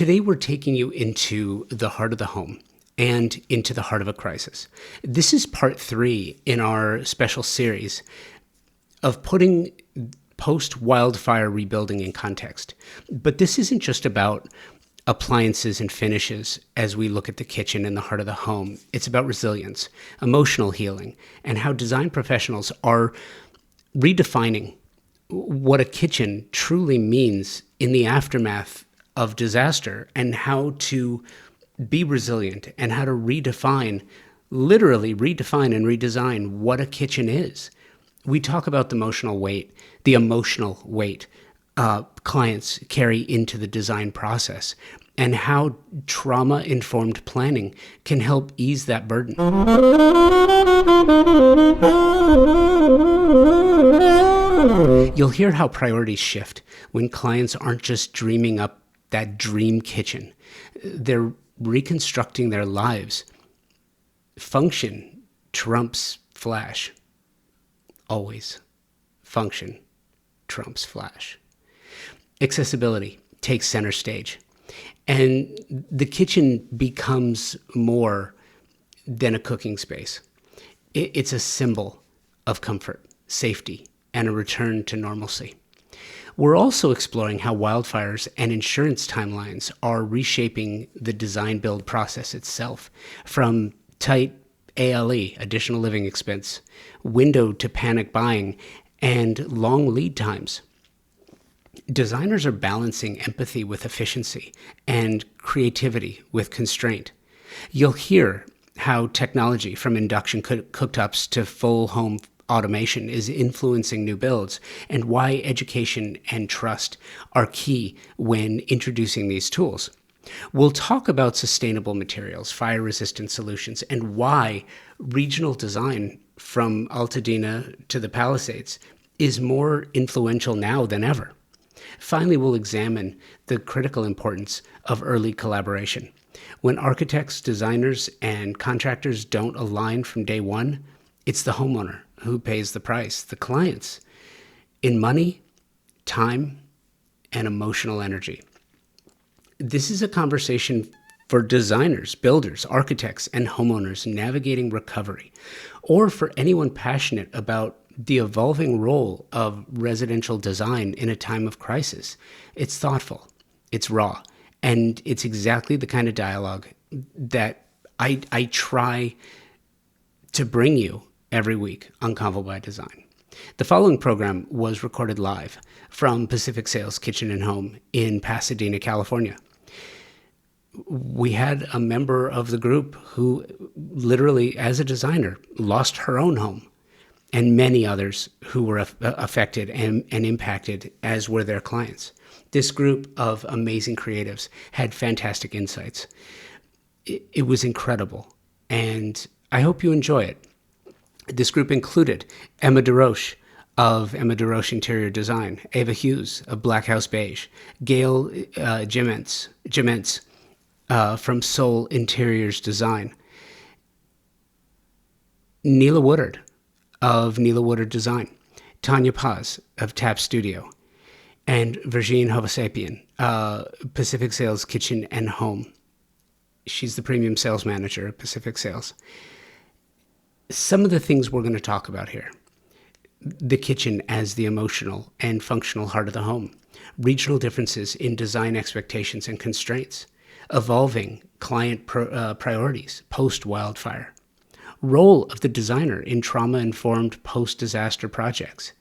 Today, we're taking you into the heart of the home and into the heart of a crisis. This is part 3 in our special series of putting post-wildfire rebuilding in context. But this isn't just about appliances and finishes as we look at the kitchen and the heart of the home. It's about resilience, emotional healing, and how design professionals are redefining what a kitchen truly means in the aftermath of disaster, and how to be resilient and how to literally redefine and redesign what a kitchen is. We talk about the emotional weight clients carry into the design process, and how trauma-informed planning can help ease that burden. You'll hear how priorities shift when clients aren't just dreaming up that dream kitchen. They're reconstructing their lives. Function trumps flash. Always. Function trumps flash. Accessibility takes center stage. And the kitchen becomes more than a cooking space. It's a symbol of comfort, safety, and a return to normalcy. We're also exploring how wildfires and insurance timelines are reshaping the design-build process itself, from tight ALE, additional living expense, window to panic buying, and long lead times. Designers are balancing empathy with efficiency and creativity with constraint. You'll hear how technology, from induction cooktops to full home automation, is influencing new builds, and why education and trust are key when introducing these tools. We'll talk about sustainable materials, fire-resistant solutions, and why regional design, from Altadena to the Palisades, is more influential now than ever. Finally, we'll examine the critical importance of early collaboration. When architects, designers, and contractors don't align from day one, it's the homeowner who pays the price, the clients, in money, time, and emotional energy. This is a conversation for designers, builders, architects, and homeowners navigating recovery, or for anyone passionate about the evolving role of residential design in a time of crisis. It's thoughtful, it's raw, and it's exactly the kind of dialogue that I try to bring you every week on Convo by Design. The following program was recorded live from Pacific Sales Kitchen and Home in Pasadena, California. We had a member of the group who literally, as a designer, lost her own home, and many others who were affected and impacted, as were their clients. This group of amazing creatives had fantastic insights. It was incredible, and I hope you enjoy it. This group included Emma DeRoche of Emma DeRoche Interior Design, Ava Hughes of Black House Beige, Gail Gements from Soul Interiors Design, Neela Woodard of Neela Woodard Design, Tanya Paz of Tap Studio, and Virginie Hovasapian, Pacific Sales Kitchen and Home. She's the premium sales manager at Pacific Sales. Some of the things we're going to talk about here: the kitchen as the emotional and functional heart of the home, regional differences in design expectations and constraints, evolving client priorities post-wildfire, role of the designer in trauma-informed post-disaster projects,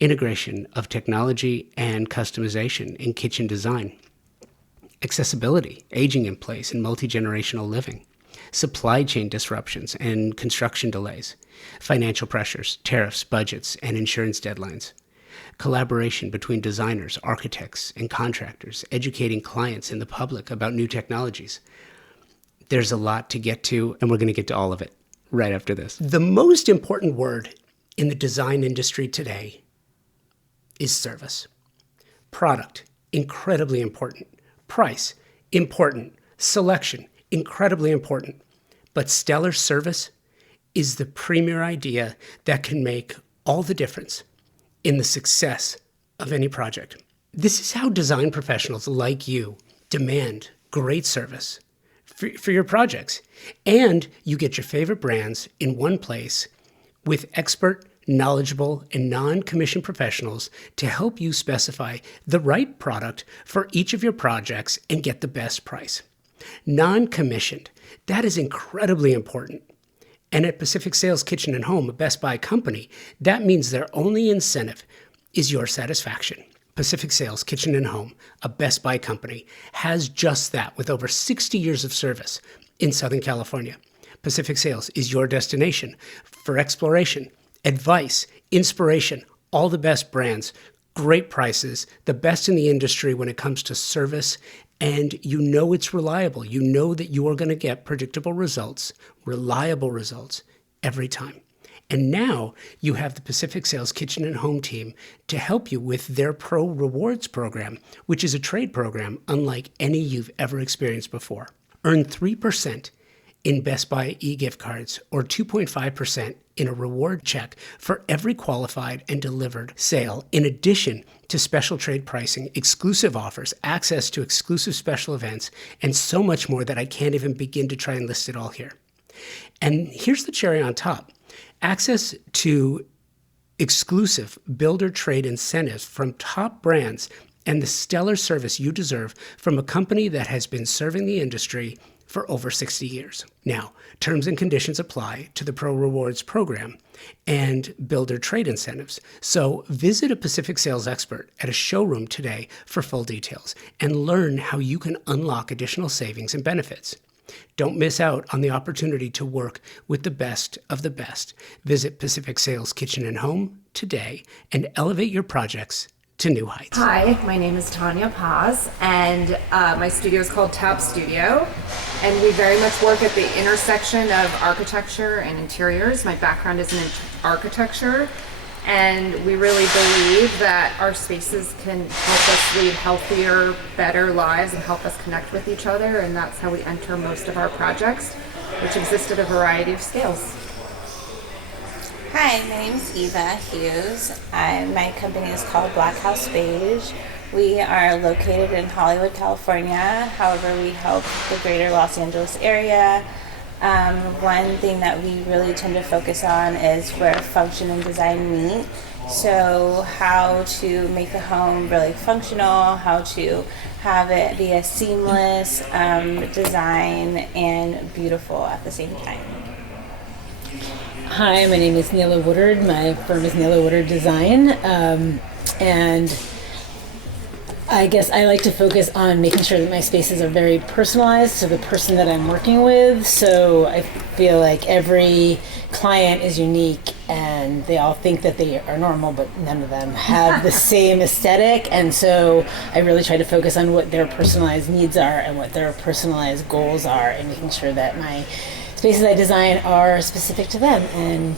integration of technology and customization in kitchen design, accessibility, aging in place, and multi-generational living, supply chain disruptions and construction delays, financial pressures, tariffs, budgets, and insurance deadlines, collaboration between designers, architects, and contractors, educating clients and the public about new technologies. There's a lot to get to, and we're going to get to all of it right after this. The most important word in the design industry today is service. Product, incredibly important. Price, important. Selection, incredibly important. But stellar service is the premier idea that can make all the difference in the success of any project. This is how design professionals like you demand great service for your projects. And you get your favorite brands in one place with expert, knowledgeable, and non-commissioned professionals to help you specify the right product for each of your projects and get the best price. Non-commissioned, that is incredibly important. And at Pacific Sales Kitchen and Home, a Best Buy company, that means their only incentive is your satisfaction. Pacific Sales Kitchen and Home, a Best Buy company, has just that with over 60 years of service in Southern California. Pacific Sales is your destination for exploration, advice, inspiration, all the best brands, great prices, the best in the industry when it comes to service, and you know it's reliable. You know that you are going to get predictable results, reliable results every time. And now you have the Pacific Sales Kitchen and Home team to help you with their Pro Rewards program, which is a trade program unlike any you've ever experienced before. Earn 3% in Best Buy e-gift cards or 2.5% in a reward check for every qualified and delivered sale, in addition to special trade pricing, exclusive offers, access to exclusive special events, and so much more that I can't even begin to try and list it all here. And here's the cherry on top. Access to exclusive builder trade incentives from top brands and the stellar service you deserve from a company that has been serving the industry for over 60 years. Now, terms and conditions apply to the Pro Rewards program and builder trade incentives. So visit a Pacific Sales expert at a showroom today for full details and learn how you can unlock additional savings and benefits. Don't miss out on the opportunity to work with the best of the best. Visit Pacific Sales Kitchen and Home today and elevate your projects to new heights. Hi, my name is Tanya Paz, and my studio is called Tab Studio, and we very much work at the intersection of architecture and interiors. My background is in architecture, and we really believe that our spaces can help us lead healthier, better lives and help us connect with each other, and that's how we enter most of our projects, which exist at a variety of scales. Hi, my name is Eva Hughes. My company is called Black House Beige. We are located in Hollywood, California. However, we help the greater Los Angeles area. One thing that we really tend to focus on is where function and design meet. So how to make the home really functional, how to have it be a seamless design and beautiful at the same time. Hi, my name is Neela Woodard. My firm is Neela Woodard Design, and I guess I like to focus on making sure that my spaces are very personalized to the person that I'm working with. So I feel like every client is unique and they all think that they are normal, but none of them have the same aesthetic. And so I really try to focus on what their personalized needs are and what their personalized goals are, and making sure that my spaces I design are specific to them, and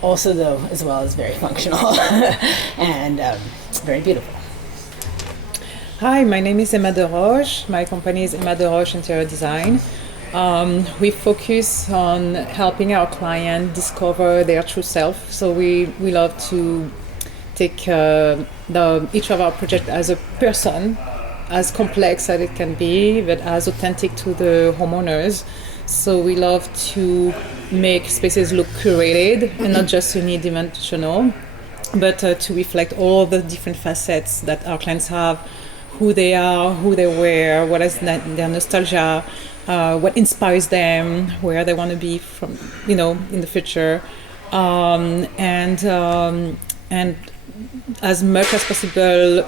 also, though, as well as very functional and very beautiful. Hi, my name is Emma De Roche. My company is Emma De Roche Interior Design. We focus on helping our client discover their true self. So we love to take each of our projects as a person, as complex as it can be, but as authentic to the homeowners. So we love to make spaces look curated and not just unidimensional, but to reflect all the different facets that our clients have, who they are, who they were, what is their nostalgia, what inspires them, where they want to be from, in the future, and as much as possible,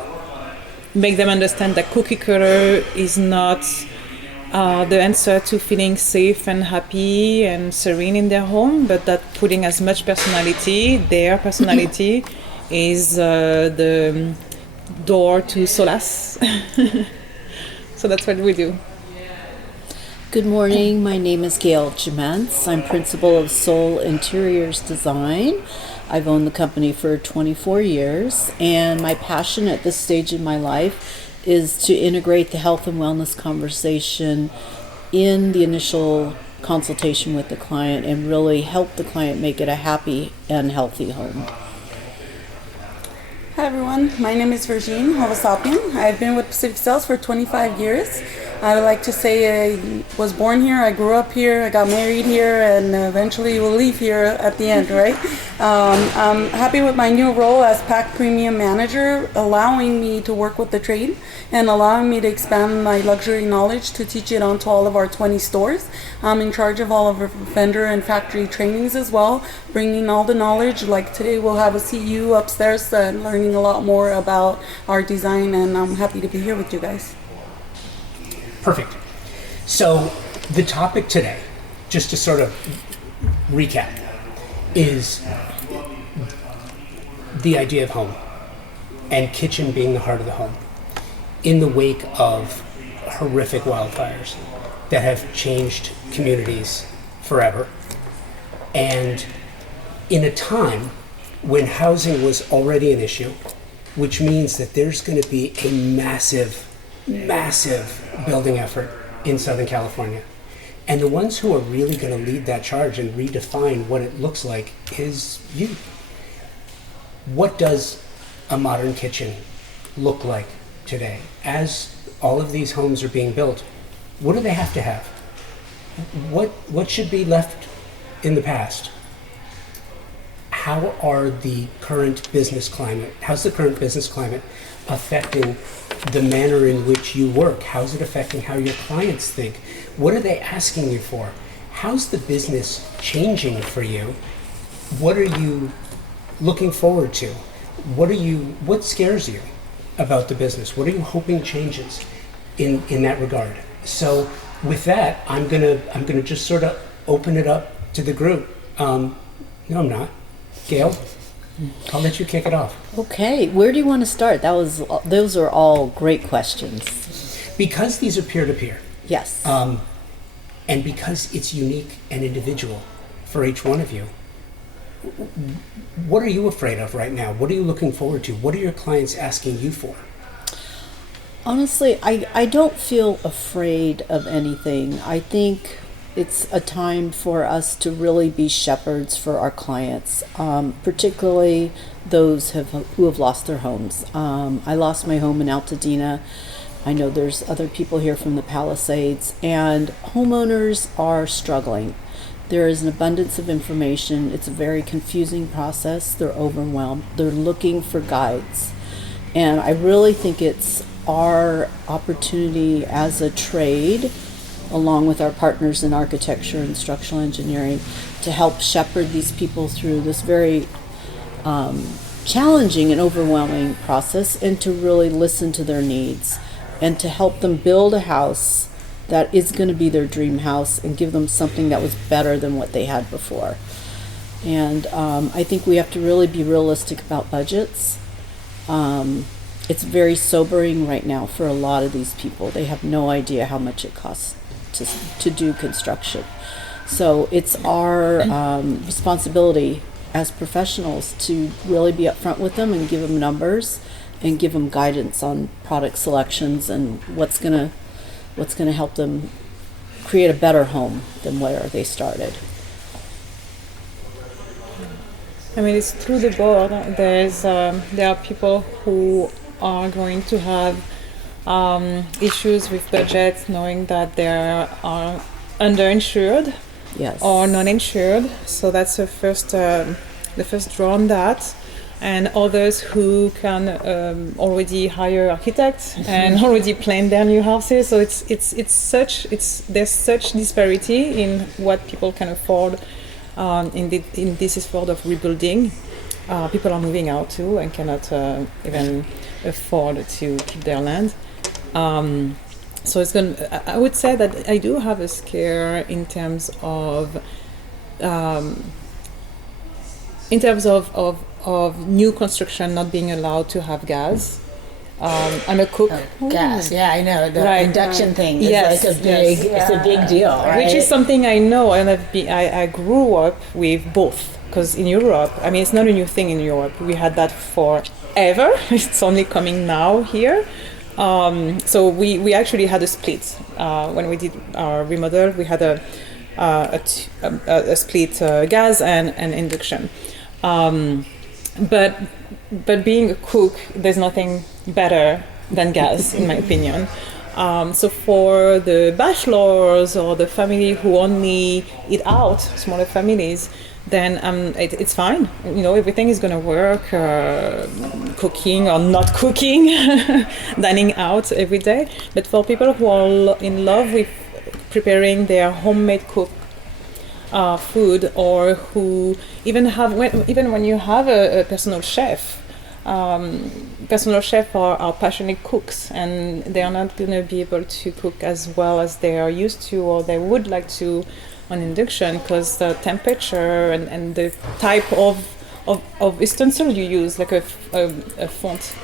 make them understand that cookie cutter is not the answer to feeling safe and happy and serene in their home, but that putting as much personality, their personality, is the door to solace. So that's what we do. Good morning, my name is Gail Gements. I'm principal of Soul Interiors Design. I've owned the company for 24 years, and my passion at this stage in my life is to integrate the health and wellness conversation in the initial consultation with the client and really help the client make it a happy and healthy home. Hi, Hi everyone, my name is Virginie Hovasapian. I've been with Pacific Sales for 25 years. I would like to say I was born here, I grew up here, I got married here, and eventually will leave here at the end, right? I'm happy with my new role as PAC Premium Manager, allowing me to work with the trade and allowing me to expand my luxury knowledge to teach it onto all of our 20 stores. I'm in charge of all of our vendor and factory trainings as well, bringing all the knowledge. Like today we'll have a CU upstairs learning a lot more about our design, and I'm happy to be here with you guys. Perfect. So the topic today, just to sort of recap, is the idea of home and kitchen being the heart of the home in the wake of horrific wildfires that have changed communities forever. And in a time when housing was already an issue, which means that there's going to be a massive building effort in Southern California. And the ones who are really going to lead that charge and redefine what it looks like is you. What does a modern kitchen look like today? As all of these homes are being built, what do they have to have? What should be left in the past? How's the current business climate affecting the manner in which you work? How's it affecting how your clients think? What are they asking you for? How's the business changing for you? What are you looking forward to? What scares you about the business? What are you hoping changes in that regard? So with that, I'm gonna just sort of open it up to the group. No, I'm not. Gail, I'll let you kick it off. Okay, where do you want to start? Those are all great questions. Because these are peer-to-peer, Yes. and because it's unique and individual for each one of you, what are you afraid of right now? What are you looking forward to? What are your clients asking you for? Honestly, I don't feel afraid of anything. I think it's a time for us to really be shepherds for our clients, particularly those who have lost their homes. I lost my home in Altadena. I know there's other people here from the Palisades, and homeowners are struggling. There is an abundance of information. It's a very confusing process. They're overwhelmed. They're looking for guides. And I really think it's our opportunity as a trade, along with our partners in architecture and structural engineering, to help shepherd these people through this very challenging and overwhelming process, and to really listen to their needs and to help them build a house that is going to be their dream house and give them something that was better than what they had before. And I think we have to really be realistic about budgets. It's very sobering right now for a lot of these people. They have no idea how much it costs to do construction. So it's our responsibility as professionals to really be upfront with them and give them numbers and give them guidance on product selections and what's gonna help them create a better home than where they started. I mean, it's through the board. There are people who are going to have issues with budgets, knowing that they are underinsured Yes. or non-insured. So that's the first draw on that. And others who can already hire architects and already plan their new houses. So there's such disparity in what people can afford in this effort of rebuilding. People are moving out too and cannot even afford to keep their land. So I would say that I do have a scare in terms of new construction not being allowed to have gas. I'm a cook. Gas, yeah, I know. The Right. induction thing is Yes, like it's a big deal, right? Which is something I know, and I grew up with both. Because in Europe, I mean, it's not a new thing in Europe. We had that forever. It's only coming now here. So we actually had a split when we did our remodel. We had a split gas and induction. But but being a cook, there's nothing better than gas, in my opinion. So for the bachelors or the family who only eat out, smaller families, then it's fine. Everything is going to work, cooking or not cooking, dining out every day. But for people who are in love with preparing their homemade cooked food, or who even when you have a personal chef, are passionate cooks, and they are not going to be able to cook as well as they are used to or they would like to on induction, because the temperature and the type of utensil you use, like a font,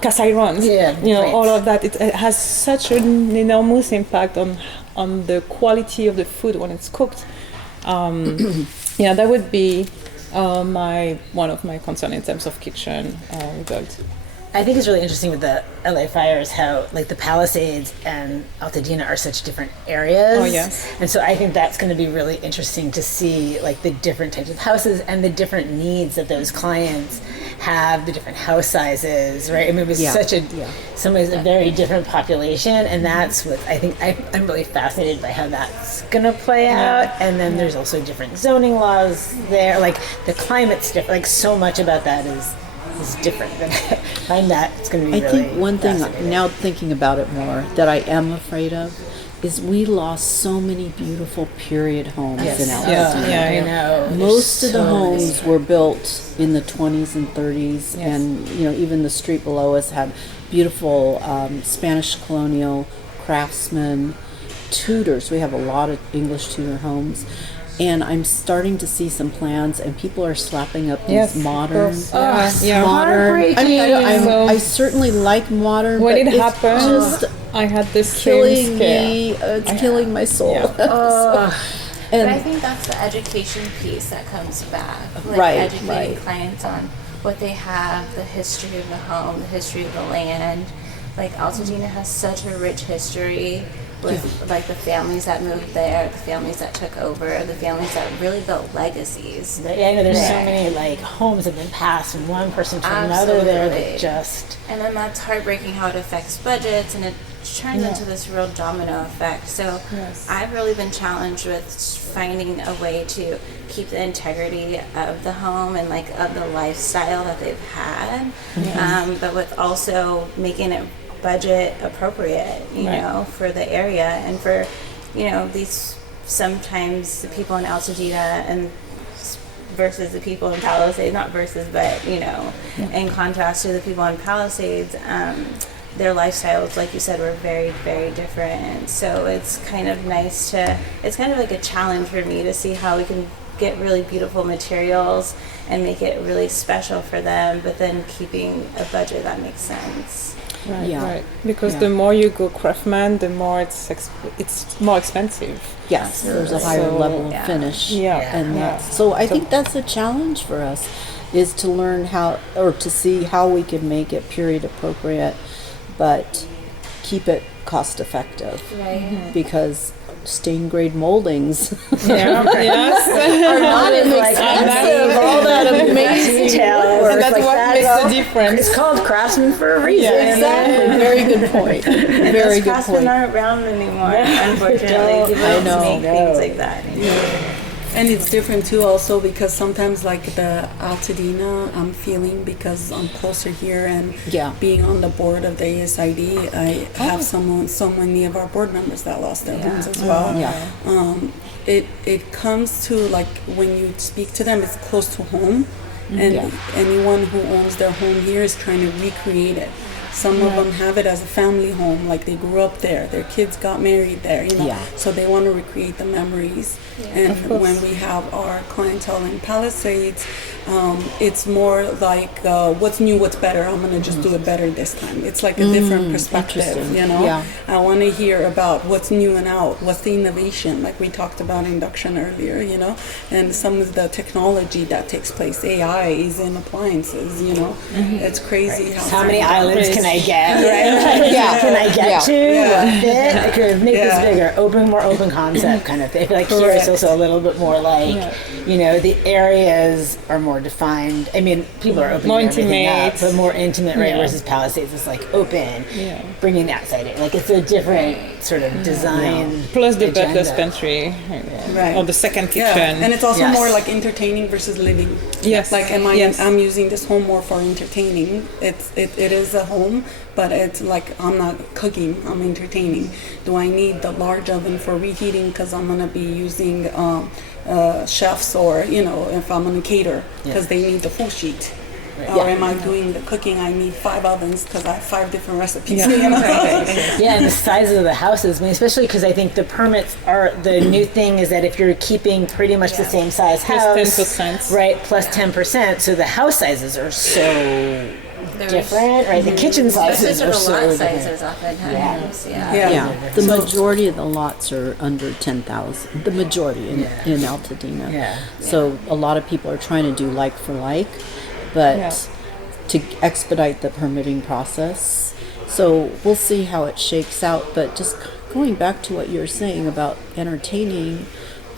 cast irons, all of that, it has such an enormous impact on the quality of the food when it's cooked. That would be one of my concerns in terms of kitchen results. I think it's really interesting with the LA fires how like the Palisades and Altadena are such different areas. Oh, yes. And so I think that's going to be really interesting to see like the different types of houses and the different needs that those clients have, the different house sizes, right? I mean, it was some ways a very different population, and that's what I think I'm really fascinated by how that's going to play out. And then there's also different zoning laws there, like the climate's different, like so much about that is different. Than I find that it's going to be really think one thing, now thinking about it more, that I am afraid of is we lost so many beautiful period homes in Altadena. I know. Most of the homes were built in the 20s and 30s, and even the street below us had beautiful Spanish colonial craftsmen, Tudors. We have a lot of English Tudor homes. And I'm starting to see some plans, and people are slapping up these modern. Modern. I mean, I certainly like modern. When but it happens, I had this killing me. It's killing my soul. But I think that's the education piece that comes back. Educating clients on what they have, the history of the home, the history of the land. Like Altadena has such a rich history with like the families that moved there, the families that took over, the families that really built legacies. I know there's so many like homes that have been passed from one person to another there that just... And then that's heartbreaking how it affects budgets, and it turns into this real domino effect. So I've really been challenged with finding a way to keep the integrity of the home and like of the lifestyle that they've had, but with also making it budget appropriate, for the area and for, these sometimes the people in Altadena and versus the people in Palisades, not versus, but, in contrast to the people in Palisades, their lifestyles, like you said, were very, very different. So it's kind of nice it's kind of like a challenge for me to see how we can get really beautiful materials and make it really special for them, but then keeping a budget that makes sense. Right. Because the more you go craftsman, the more it's more expensive. Yes, there's a higher level of finish. So I think that's a challenge for us, is to learn to see how we can make it period appropriate, but keep it cost effective. Right. Because stained grade moldings are not inexpensive. All that amazing details. And that's what makes the difference. It's called craftsman for a reason. Exactly. Very good point. Very good craftsmen point. aren't around anymore, unfortunately. People don't make things like that anymore. And it's different too also because sometimes like the Altadena I'm feeling because I'm closer here and being on the board of the ASID, I have so many of our board members that lost their homes as well. It comes to like when you speak to them, it's close to home, and anyone who owns their home here is trying to recreate it. Some of them have it as a family home, like they grew up there, their kids got married there, so they want to recreate the memories. And when we have our clientele in Palisades, it's more like what's new, what's better. I'm going to just do it better this time. It's like a different perspective, I want to hear about what's new and out, what's the innovation, like we talked about induction earlier, and some of the technology that takes place, AIs in appliances, It's crazy how many islands can I get? Right? Can I get to? I could make this bigger, more open concept kind of thing. I feel like here it's also a little bit more like, the areas are more more defined. I mean, people are opening More everything up, intimate. but more intimate, right? Yeah. Versus Palisades is like open, Yeah. bringing the outside in. Like it's a different sort of design. Plus the agenda. butler's pantry, Right. or the second kitchen. Yeah, and it's also Yes. more like entertaining versus living. Yes. Like, Yes. I'm using this home more for entertaining. It is a home, but it's like I'm not cooking. I'm entertaining. Do I need the large oven for reheating? Because I'm gonna be using chefs, or if I'm gonna cater, because they need the full sheet. Or am I doing the cooking? I need 5 ovens because I have 5 different recipes. Yeah, and the size of the houses, I mean, especially because I think the permits are the new thing is that if you're keeping pretty much the same size Plus house, 10%. right, plus 10%, so the house sizes are so different, right? The kitchen Especially sizes for are the so lot different. sizes oftentimes. Yeah. Yeah. The majority of the lots are under 10,000. The majority in Altadena. Yeah. So a lot of people are trying to do like for like, but Yeah. to expedite the permitting process. So we'll see how it shakes out. But just going back to what you were saying about entertaining,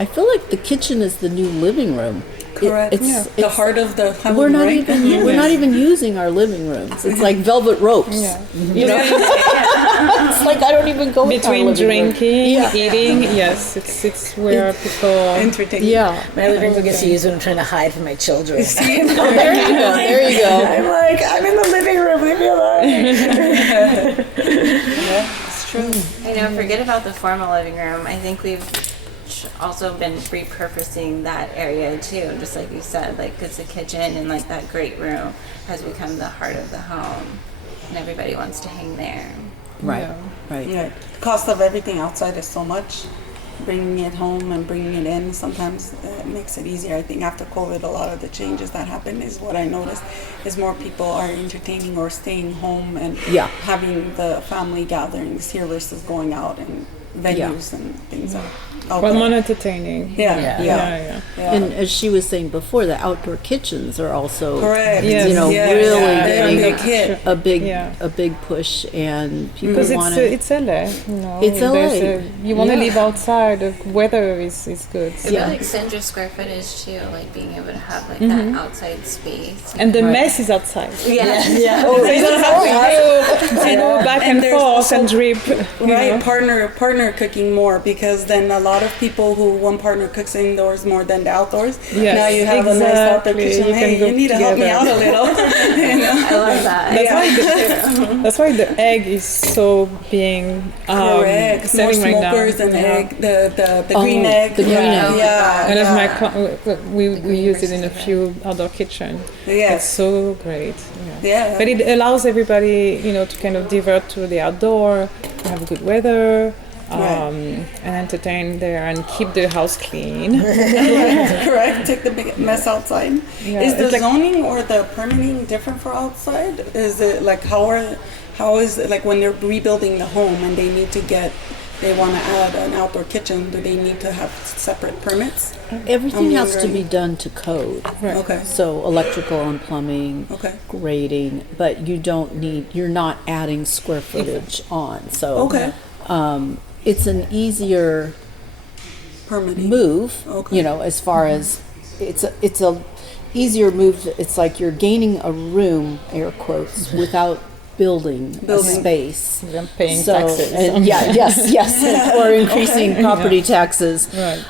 I feel like the kitchen is the new living room. Correct. The heart of the home. We're not right? even we're not even using our living rooms. It's like velvet ropes. Yeah. You know, it's like I don't even go in our Between living room. drinking, Yeah. eating, yes, it's where people. Entertaining. Yeah. My living room gets used when I'm trying to hide from my children. Oh, there you go. There you go. I'm like, I'm in the living room, leave me alone. It's true. I know, forget about the formal living room. I think we've also been repurposing that area too, just like you said, like because the kitchen and like that great room has become the heart of the home, and everybody wants to hang there. Right. Right. Yeah. The cost of everything outside is so much. Bringing it home and bringing it in sometimes makes it easier. I think after COVID, a lot of the changes that happened is what I noticed is more people are entertaining or staying home and having the family gatherings here versus going out and venues and things like that. Well, more entertaining. Yeah. And as she was saying before, the outdoor kitchens are also Correct. Yes. you know Yeah, really yeah. They're a getting big hit. a big push, and people Because want it's to. LA, you know. It's LA. You want to Yeah. live outside. The weather is good. So. It really extends your square footage too, like being able to have like that outside space. And the mess is outside. Yeah. So you don't have to go back and there's forth also- and drip. Right, partner cooking more, because then a lot of people who one partner cooks indoors more than the outdoors. Yes, Now you have a nice outdoor exactly. kitchen. You Hey, can go you need to help me out together. a little. You know? I love that. That's why the egg is so being Correct. More selling right now. smokers and egg, the green egg. the green egg. Yeah. One of yeah. my we use it in a few outdoor kitchen. Yes. It's so great. Yeah. But it allows everybody, to kind of divert to the outdoor, have good weather, and entertain there and keep the house clean. Correct. Take the big mess outside. Yeah, Is the it's like- zoning or the permitting different for outside? Is it like how is it like when they're rebuilding the home and they want to add an outdoor kitchen? Do they need to have separate permits? Everything has to wondering. be done to code. Okay. So electrical and plumbing, Okay. grading, but you're not adding square footage on. So Okay. it's an easier Permitting. move, Okay. as far as it's a easier move. It's like you're gaining a room, air quotes, without building a space. I'm paying taxes. And yes, or increasing property taxes. Right.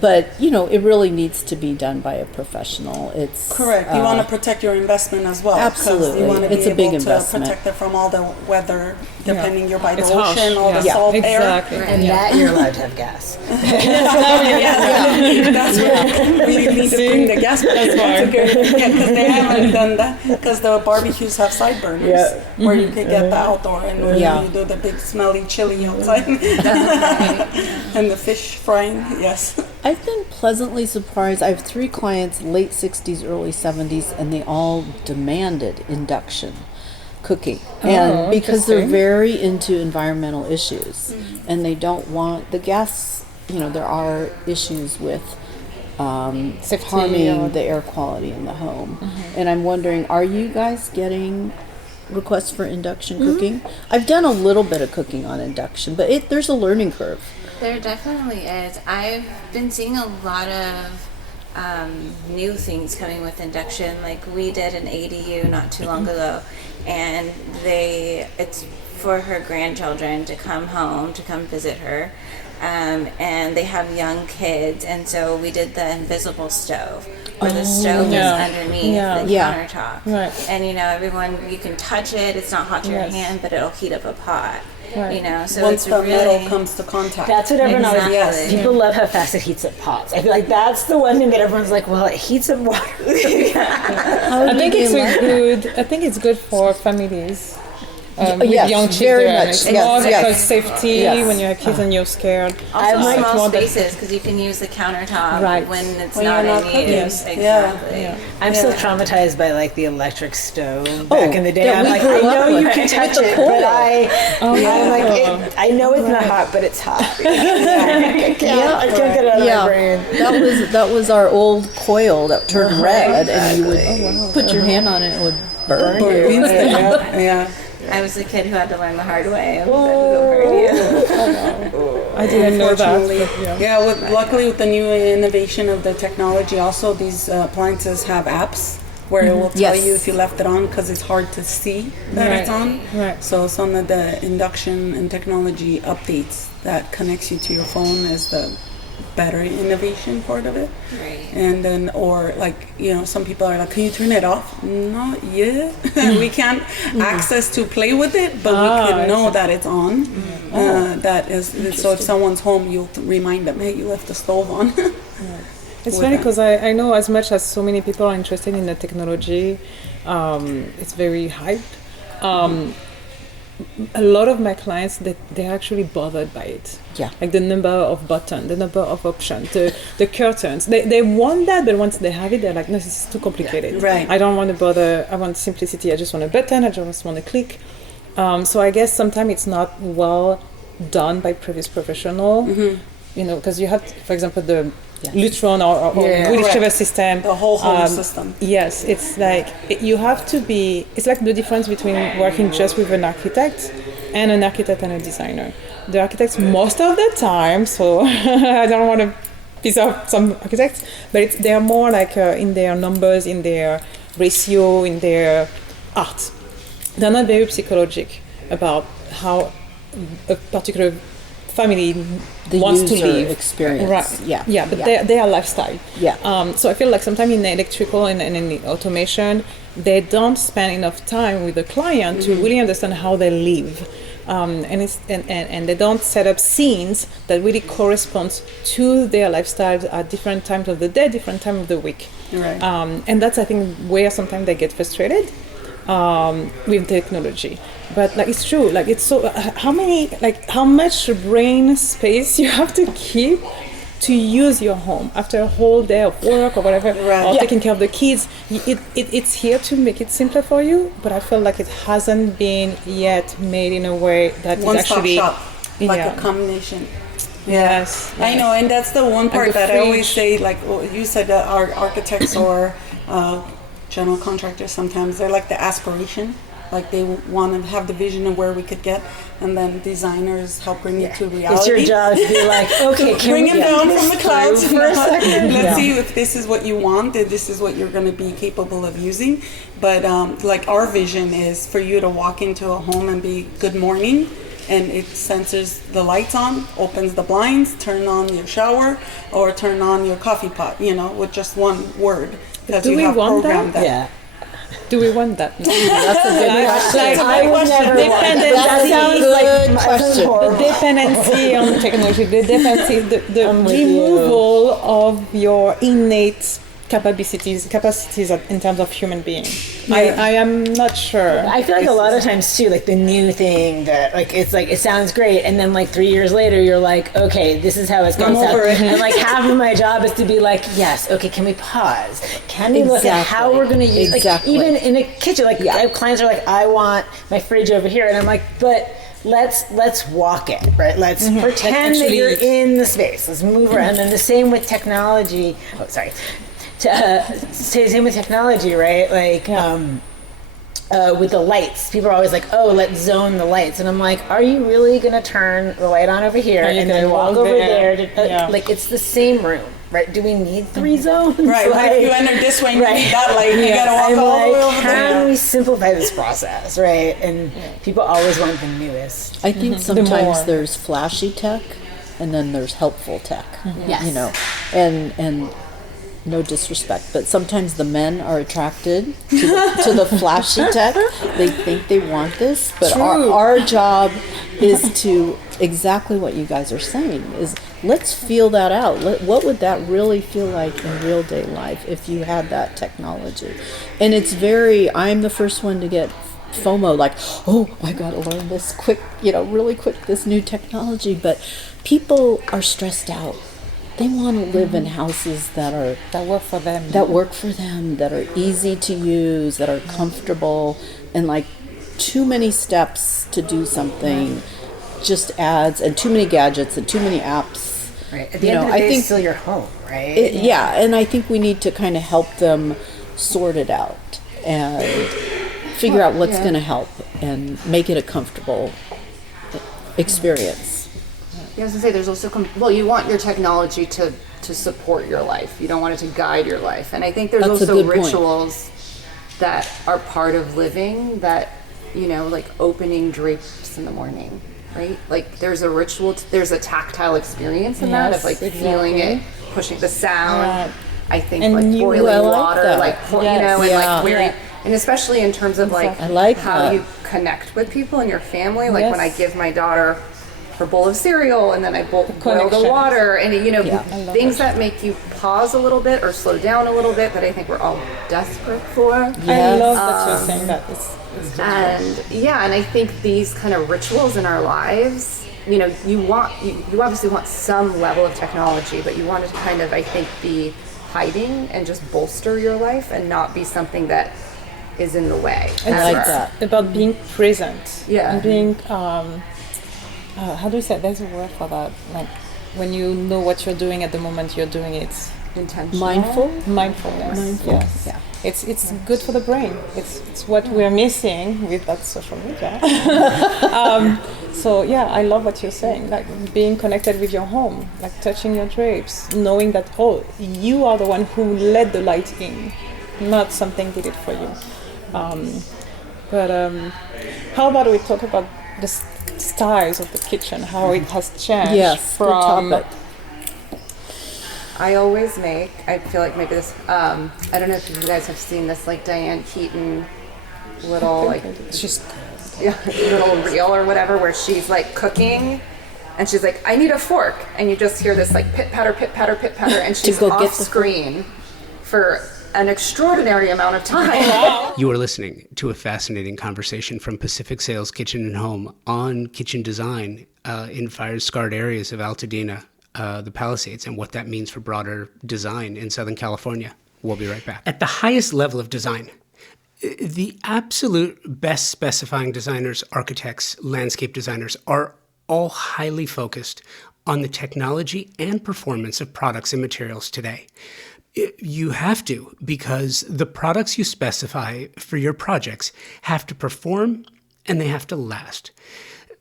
But it really needs to be done by a professional. It's Correct. You want to protect your investment as well. 'cause Absolutely. You want to be It's a able big to investment. protect it from all the weather, depending you're by the It's harsh. ocean, all the Yeah. salt Exactly. air. And that you're allowed to have gas. That's why we need to bring the gas. That's why. because they haven't done that. Because the barbecues have side burners where you could get the outdoor and when you do the big smelly chili outside and the fish frying. Yes. I've been pleasantly surprised. I have 3 clients, late 60s, early 70s, and they all demanded induction cooking. And because they're interesting. very into environmental issues and they don't want the gas, there are issues with Safety harming or- the air quality in the home. And I'm wondering, are you guys getting requests for induction cooking? I've done a little bit of cooking on induction, but there's a learning curve. There definitely is. I've been seeing a lot of new things coming with induction. Like we did an ADU not too long ago, and it's for her grandchildren to come home to come visit her, and they have young kids, and so we did the invisible stove where the stove is underneath the countertop, and everyone, you can touch it, it's not hot to your hand, but it'll heat up a pot. So once it's the really metal comes to contact. That's what everyone always Exactly. People love how fast it heats up pots. I feel like that's the one thing that everyone's like, well, it heats up water. I think it's good for families. With yes, young very children. much. It's Yes, more yes. because safety Yes. when you have kids and you're scared. Also It's small more that- spaces, because you can use the countertop Right. when it's When not you're in not cooking. use. Yeah. Exactly. I'm still traumatized by like the electric stove back in the day. that I'm we like, grew I up know you with. can touch With the it, coal. but I'm like, I know it's not hot, but it's hot. I can't get it out of my brain. That was our old coil that turned red, and you would put your hand on it, and it would burn you. Yeah. I was the kid who had to learn the hard way. I didn't know that. Unfortunately, But, luckily with the new innovation of the technology, also these appliances have apps where it will tell Yes. you if you left it on, because it's hard to see that it's on. Right. So some of the induction and technology updates that connects you to your phone is the better innovation part of it. Right. And then, or like, some people are like, can you turn it off? Not yet. We can't access to play with it, but we could know that it's on. That is, so if someone's home, you'll remind them, hey, you left the stove on. It's with funny that. because I know as much as so many people are interested in the technology, it's very hype. A lot of my clients, they're actually bothered by it. Yeah. Like the number of buttons, the number of options, the curtains. They want that, but once they have it, they're like, no, this is too complicated. Right. I don't want to bother. I want simplicity. I just want a button. I just want to click. So I guess sometimes it's not well done by previous professional. Because you have, for example, the Lutron or whichever system. The whole home system. Yes, it's like you have to be. It's like the difference between working just with an architect and an architect and a designer. The architects most of the time, so I don't want to piss off some architects, but they are more like in their numbers, in their ratio, in their art. They're not very psychologic about how a particular family The wants to user live. experience. Right. Yeah. But Yeah. their lifestyle. Yeah. So I feel like sometimes in the electrical and in the automation, they don't spend enough time with the client to really understand how they live. And they don't set up scenes that really correspond to their lifestyles at different times of the day, different time of the week. Right. And that's, I think, where sometimes they get frustrated with technology. But like, it's true, like, it's so how much brain space you have to keep to use your home after a whole day of work or whatever, or taking care of the kids. It's here to make it simpler for you, but I feel like it hasn't been yet made in a way that is One-stop actually shop, like a combination. Yes. I know, and that's the one part the that I always fridge. say, like you said, that our architects or general contractors, sometimes they're like the aspiration. Like they want to have the vision of where we could get, and then designers help bring it to reality. It's your job to be like, okay, can Bring we it down from the clouds for a second? Let's see if this is what you want, and this is what you're going to be capable of using. But like our vision is for you to walk into a home and be good morning, and it senses the lights on, opens the blinds, turn on your shower, or turn on your coffee pot, with just one word. Because Do you we have want programmed that. Yeah. Do we want that? That's a good question. I would never want that. That sounds Good like question. The dependency on technology, the dependency, the I'm with you. removal of your innate capacities in terms of human being. I am not sure. I feel like a lot of times too, like the new thing that like it's like it sounds great, and then like 3 years later you're like, okay, this is how it's going to sound. over it. And like half of my job is to be like, yes, okay, can we pause? Can we look at how Exactly. we're going to use like Exactly. even in a kitchen? Like I have clients are like, I want my fridge over here, and I'm like, but let's walk it, right? Let's pretend that you're in the space. Let's move around. And then the same with technology. Oh, sorry. Same with technology, right? Like with the lights, people are always like, "Oh, let's zone the lights," and I'm like, "Are you really gonna turn the light on over here Are you and then gonna walk walk over there? there?" Like it's the same room, right? Do we need 3 zones? Right. What if you enter this way and you need that light and you gotta walk I'm all the way like, over how there? do we simplify this process, right? And people always want the newest. I think sometimes more. there's flashy tech, and then there's helpful tech. Yes. You know, and no disrespect, but sometimes the men are attracted to the flashy tech. They think they want this, but our job is to exactly what you guys are saying is let's feel that out. What would that really feel like in real day life if you had that technology? And it's I'm the first one to get FOMO, like, oh, I gotta learn this quick, really quick, this new technology. But people are stressed out. They want to live in houses that work for them. That are easy to use, that are comfortable, and like too many steps to do something just adds, and too many gadgets and too many apps. Right. At the end of the day, it's still your home, right? And I think we need to kind of help them sort it out and figure out what's going to help and make it a comfortable experience. Yeah, I was gonna say there's also you want your technology to support your life. You don't want it to guide your life. And I think there's That's a also good point. rituals that are part of living that, like opening drapes in the morning, right? Like there's a ritual, there's a tactile experience in that of like feeling it, pushing the sound. I think And like boiling I like water, that. like and like where and especially in terms of like I like how that. you connect with people in your family. Like when I give my daughter her bowl of cereal and then I boil the connection. water and things that make you pause a little bit or slow down a little bit that I think we're all desperate for. I love that you're saying that. And I think these kind of rituals in our lives, you obviously want some level of technology, but you want it to kind of, I think, be hiding and just bolster your life and not be something that is in the way. I like that. About being present. Yeah. And being how do you say? There's a word for that. Like when you know what you're doing at the moment you're doing it. Intentional. Mindfulness. Yes. Yeah. It's good for the brain. It's what we're missing with that social media. So yeah, I love what you're saying. Like being connected with your home, like touching your drapes, knowing that you are the one who let the light in, not something did it for you. But how about we talk about the styles of the kitchen, how it has changed. Yes, good topic. I always I feel like maybe this, I don't know if you guys have seen this like Diane Keaton little like little reel or whatever where she's like cooking and she's like, I need a fork, and you just hear this like pit patter, and she's off screen for an extraordinary amount of time. You are listening to a fascinating conversation from Pacific Sales Kitchen and Home on kitchen design in fire-scarred areas of Altadena, the Palisades, and what that means for broader design in Southern California. We'll be right back. At the highest level of design, the absolute best specifying designers, architects, landscape designers are all highly focused on the technology and performance of products and materials today. You have to, because the products you specify for your projects have to perform and they have to last.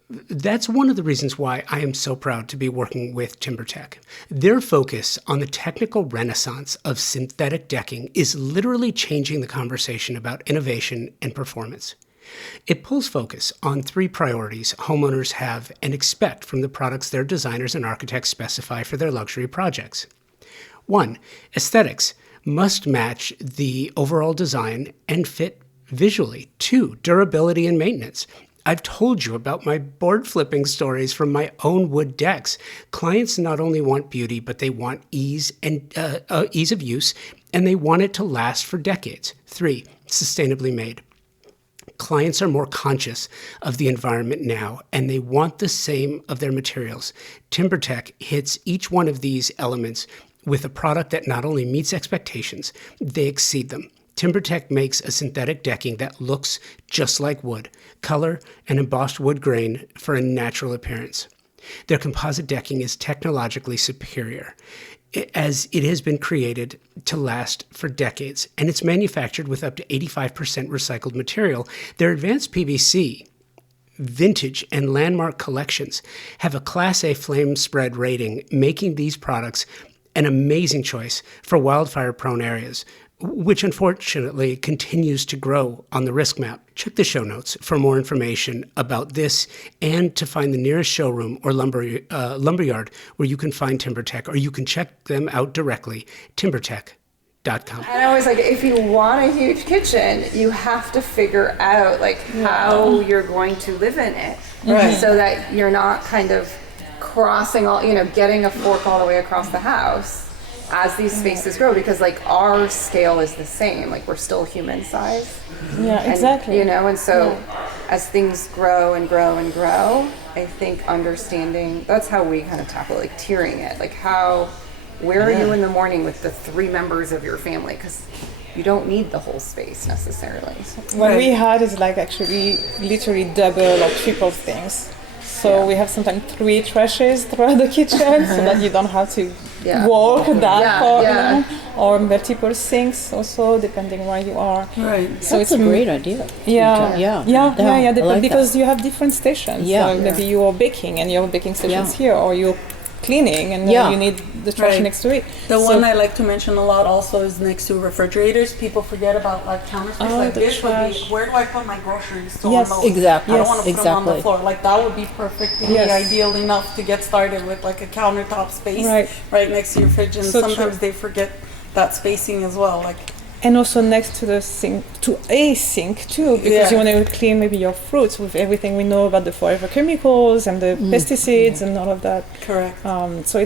That's one of the reasons why I am so proud to be working with TimberTech. Their focus on the technical renaissance of synthetic decking is literally changing the conversation about innovation and performance. It pulls focus on 3 priorities homeowners have and expect from the products their designers and architects specify for their luxury projects. 1, aesthetics must match the overall design and fit visually. 2, durability and maintenance. I've told you about my board flipping stories from my own wood decks. Clients not only want beauty, but they want ease of use, and they want it to last for decades. 3, sustainably made. Clients are more conscious of the environment now, and they want the same of their materials. TimberTech hits each one of these elements with a product that not only meets expectations, they exceed them. TimberTech makes a synthetic decking that looks just like wood, color and embossed wood grain for a natural appearance. Their composite decking is technologically superior, as it has been created to last for decades, and it's manufactured with up to 85% recycled material. Their advanced PVC, vintage, and landmark collections have a Class A flame spread rating, making these products an amazing choice for wildfire-prone areas, which unfortunately continues to grow on the risk map. Check the show notes for more information about this and to find the nearest showroom or lumberyard where you can find TimberTech, or you can check them out directly, timbertech.com. And I was like, if you want a huge kitchen, you have to figure out like how you're going to live in it, Right. so that you're not kind of crossing all, getting a fork all the way across the house as these spaces grow, because like our scale is the same, like we're still human size. Yeah, And, exactly. and so as things grow and grow and grow, I think understanding, that's how we kind of tackle like tiering it, like where are you in the morning with the 3 members of your family, because you don't need the whole space necessarily. What we had is like actually literally double or triple things. So we have sometimes 3 trashes throughout the kitchen so that you don't have to walk that far, or multiple sinks also, depending where you are. Right. So it's a great idea. Because you have different stations. Yeah. So maybe you are baking and you have baking stations here, or you're cleaning and you need the trash next to it. The one I like to mention a lot also is next to refrigerators. People forget about like counter space. Like this would be, where do I put my groceries? So Exactly. I don't want to put them on the floor. Like that would be perfectly ideal enough to get started with, like a countertop space right next to your fridge. And sometimes they forget that spacing as well. Like. And also next to the sink, to a sink too, because you want to clean maybe your fruits with everything we know about the forever chemicals and the pesticides and all of that. Correct. So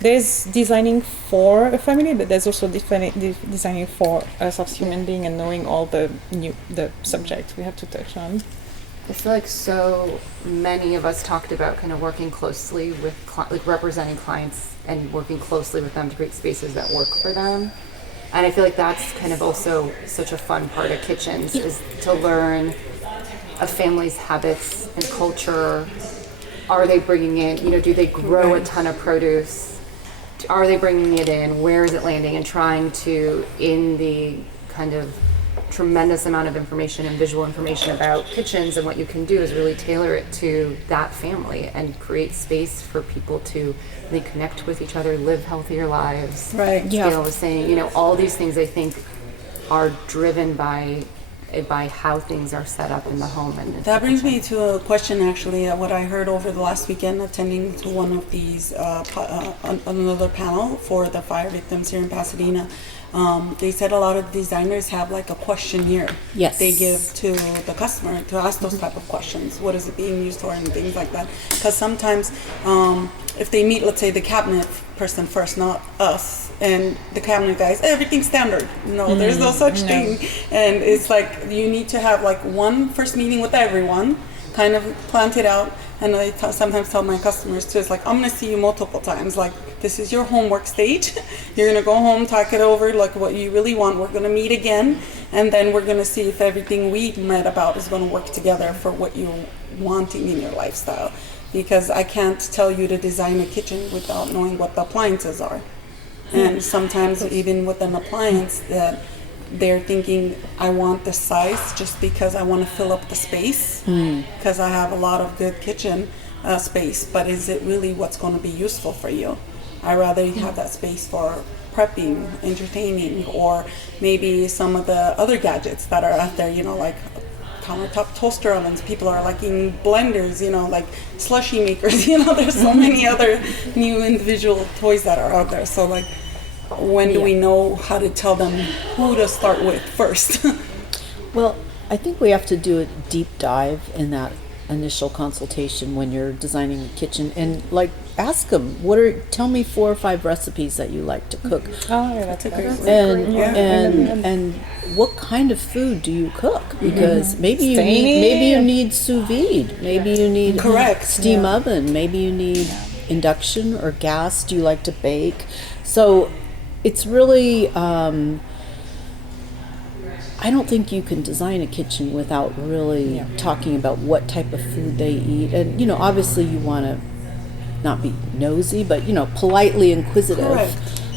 there's designing for a family, but there's also designing for us as human being and knowing all the subjects we have to touch on. I feel like so many of us talked about kind of working closely with, like representing clients and working closely with them to create spaces that work for them. And I feel like that's kind of also such a fun part of kitchens, is to learn a family's habits and culture. Are they bringing in, do they grow a ton of produce? Are they bringing it in? Where is it landing? And trying to, in the kind of tremendous amount of information and visual information about kitchens and what you can do, is really tailor it to that family and create space for people to really connect with each other, live healthier lives. Right. Gail was saying, all these things I think are driven by how things are set up in the home. And that brings me to a question, actually, what I heard over the last weekend attending to one of these, another panel for the fire victims here in Pasadena. They said a lot of designers have like a questionnaire they give to the customer to ask those type of questions. What is it being used for and things like that? Because sometimes if they meet, let's say, the cabinet person first, not us, and the cabinet guys, everything's standard. No, there's no such thing. And it's like you need to have like one first meeting with everyone, kind of plant it out. And I sometimes tell my customers too, it's like, I'm going to see you multiple times. Like, this is your homework stage. You're going to go home, talk it over, like what you really want. We're going to meet again. And then we're going to see if everything we met about is going to work together for what you're wanting in your lifestyle. Because I can't tell you to design a kitchen without knowing what the appliances are. And sometimes even with an appliance that they're thinking, I want this size just because I want to fill up the space, because I have a lot of good kitchen space, but is it really what's going to be useful for you? I'd rather you have that space for prepping, entertaining, or maybe some of the other gadgets that are out there, like countertop toaster ovens. People are liking blenders, like slushy makers, there's so many other new individual toys that are out there. So like, when do we know how to tell them who to start with first? Well, I think we have to do a deep dive in that initial consultation when you're designing a kitchen, and like ask them, tell me 4 or 5 recipes that you like to cook. Oh, yeah, that's a great and what kind of food do you cook? Because maybe you need sous vide, maybe you need steam oven, maybe you need induction or gas. Do you like to bake? So it's really, I don't think you can design a kitchen without really talking about what type of food they eat. And, obviously you want to not be nosy, but, politely inquisitive.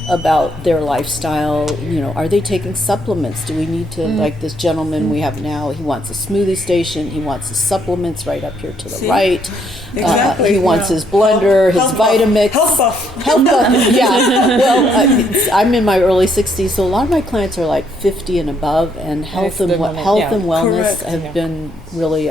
about their lifestyle. You know, are they taking supplements? Do we need to, like this gentleman we have now, he wants a smoothie station, he wants his supplements right up here to the right. Exactly. He wants his blender, his Vitamix. Health buff. Health buff, yeah. Well, I'm in my early 60s, so a lot of my clients are like 50 and above, and health and wellness Correct. have been really,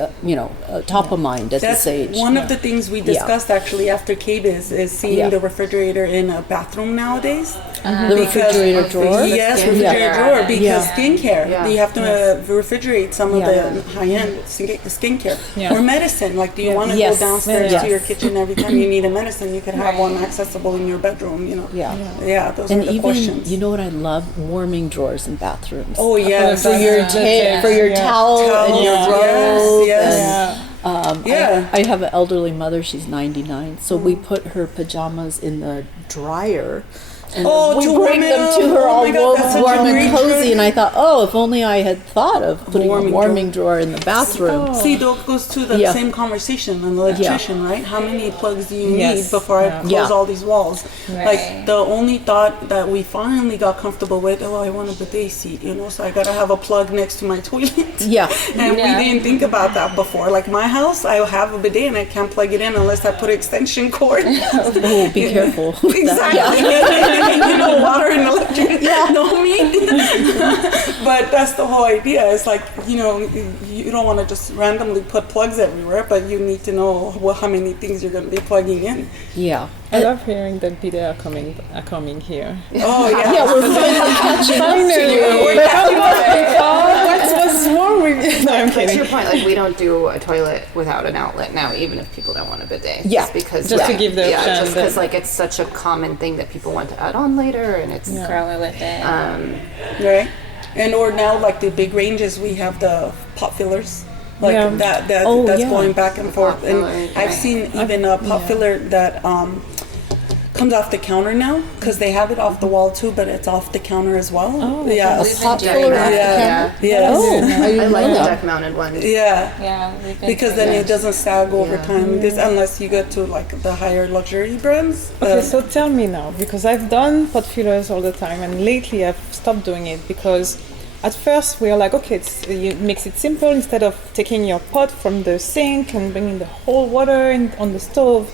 top of mind at That's this age. one of the things we discussed actually after KBIS is seeing the refrigerator in a bathroom nowadays. The refrigerator drawer? Yes, refrigerator drawer, because skincare. Yeah. You have to refrigerate some of the high-end skincare. Yeah. Or medicine, like do you want to Yes. go downstairs Yes. to your kitchen every time you need a medicine? You can have one accessible in your bedroom, you know. Yeah. Those And are the even, questions. you know what I love? Warming drawers in bathrooms. Oh, yes. For your towel and your robe. Yes. I have an elderly mother. She's 99, so we put her pajamas in the dryer. And we to bring warm it them up. to her Oh all my God, that's such a warm and great cozy. trick. And I thought, if only I had thought of putting a warming drawer in the bathroom. See, that goes to the Yeah. same conversation on the electrician, right? How many plugs do you need Yes. before I close Yeah. all these walls? Like the only thought that we finally got comfortable with, I want a bidet seat, so I gotta have a plug next to my toilet. Yeah. And we didn't think about that before. Like my house, I have a bidet and I can't plug it in unless I put extension cord. Oh, be careful. with that. Exactly. Water and electric. No meat. But that's the whole idea. It's like, you don't want to just randomly put plugs everywhere, but you need to know how many things you're going to be plugging in. Yeah. I love hearing that bidet are coming here. Oh, yeah. Yeah, we're finally catching up to you. We're catching up. What's wrong with you? No, I'm But to kidding. your point, like we don't do a toilet without an outlet now, even if people don't want a bidet. Yeah. Just because Just to give the option just because that- like it's such a common thing that people want to add on later, and it's Grow it with it. Right. And or now, like the big ranges, we have the pot fillers. Like Yeah. that's going back and forth. And I've seen even a pot filler that comes off the counter now, because they have it off the wall too, but it's off the counter as well. Yeah. We've been pot doing filler that. off the Yeah. Yes. I I didn't like know the that. deck mounted ones. Yeah. Yeah, we've been Because then it doesn't sag over time. This, unless you get to like the higher luxury brands. Okay, so tell me now, because I've done pot fillers all the time, and lately I've stopped doing it because at first we are like, okay, it makes it simple instead of taking your pot from the sink and bringing the whole water on the stove.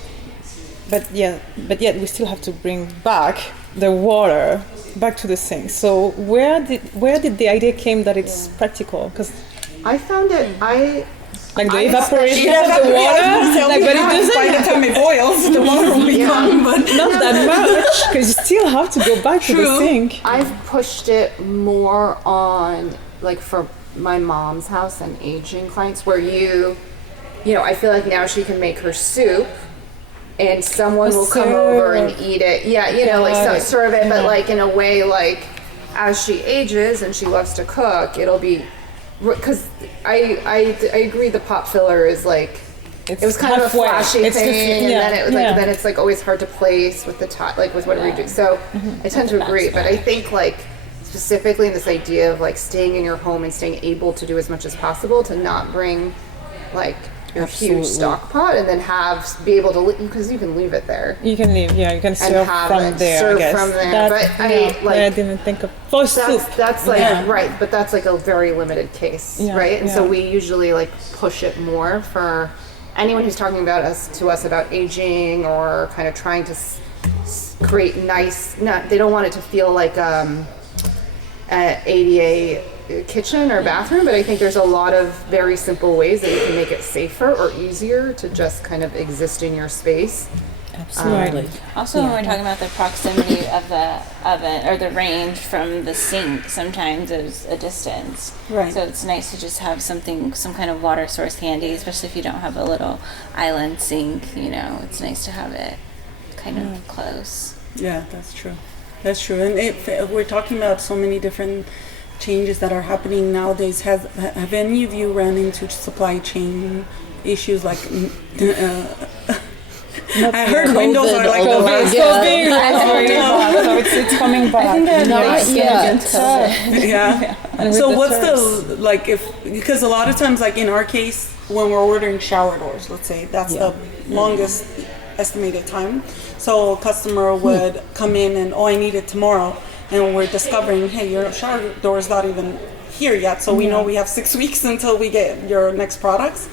But yet we still have to bring back the water back to the sink. So where did the idea came that it's practical? Because I found it. like the I evaporation of the water, like, but it doesn't by the time it boils, the water will be gone. But not that much because you still have to go back to the True. sink. I've pushed it more on like for my mom's house and aging clients, where I feel like now she can make her soup. And someone will come over and eat it. Yeah, like serve it, but like in a way, like as she ages and she loves to cook, it'll be, because I agree the pot filler is like, it was kind of a halfway. flashy It's thing, and then it was yeah. then it's like always hard to place with the top, like with whatever you do. So I tend to agree, but I think like specifically in this idea of like staying in your home and staying able to do as much as possible to not bring like your huge stock pot, and then be able to, because you can leave it there. You can leave, you can And serve have from it, there, serve I guess. from there, That- but I didn't think of for soup. That's like right, but that's like a very limited case, Yeah, right? And so yeah. we usually like push it more for anyone who's talking about to us about aging or kind of trying to create nice. They don't want it to feel like an ADA kitchen or bathroom, but I think there's a lot of very simple ways that you can make it safer or easier to just kind of exist in your space. Absolutely. Also, when we're talking about the proximity of the oven or the range from the sink, sometimes there's a distance. Right. So it's nice to just have some kind of water source handy, especially if you don't have a little island sink. It's nice to have it kind of close. yeah, that's true. That's true. And we're talking about so many different changes that are happening nowadays. Have any of you ran into supply chain issues like? I heard windows are like the last. So it's coming back. Not yet. Yeah. And So with the what's turfs. the like because a lot of times like in our case when we're ordering shower doors, let's say that's the longest estimated time. So a customer would come in and, I need it tomorrow. And we're discovering, hey, your shower door is not even here yet. So we know we have 6 weeks until we get your next products.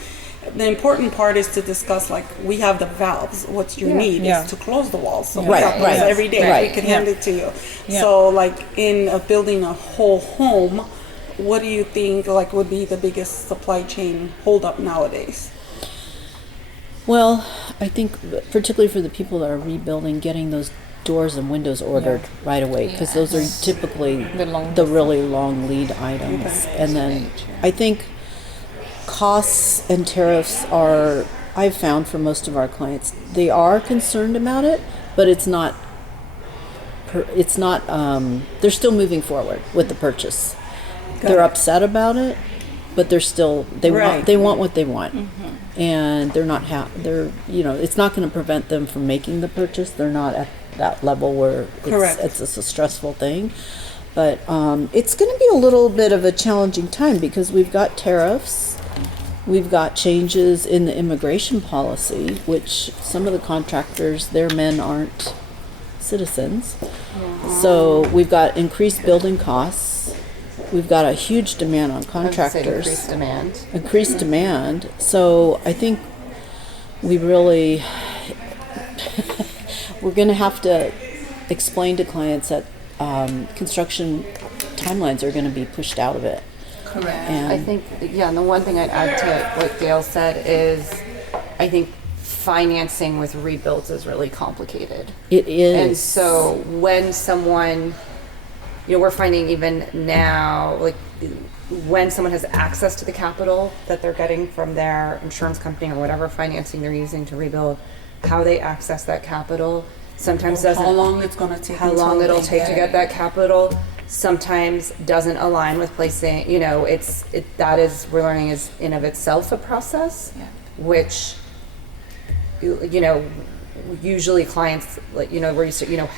The important part is to discuss, like, we have the valves. What's your need is to close the walls. So we have those every day. We can hand it to you. So, like, in building a whole home, what do you think, like, would be the biggest supply chain holdup nowadays? Well, I think particularly for the people that are rebuilding, getting those doors and windows ordered right away, because those are typically the really long lead items. And then I think costs and tariffs are, I've found for most of our clients, they are concerned about it, but it's not, they're still moving forward with the purchase. They're upset about it, but they're still, they want what they want. And they're not, it's not going to prevent them from making the purchase. They're not at that level where it's a stressful thing. But it's going to be a little bit of a challenging time because we've got tariffs. We've got changes in the immigration policy, which some of the contractors, their men aren't citizens. So we've got increased building costs. We've got a huge demand on contractors. Increased demand. So I think we really, we're going to have to explain to clients that construction timelines are going to be pushed out a bit. Correct. I think, and the one thing I'd add to what Gail said is I think financing with rebuilds is really complicated. It is. And so when someone, we're finding even now, like when someone has access to the capital that they're getting from their insurance company or whatever financing they're using to rebuild, how they access that capital sometimes doesn't. How long it's going to take. How long it'll take to get that capital. Sometimes doesn't align with placing, that is, we're learning is in of itself a process, which, usually clients, like, we're used to,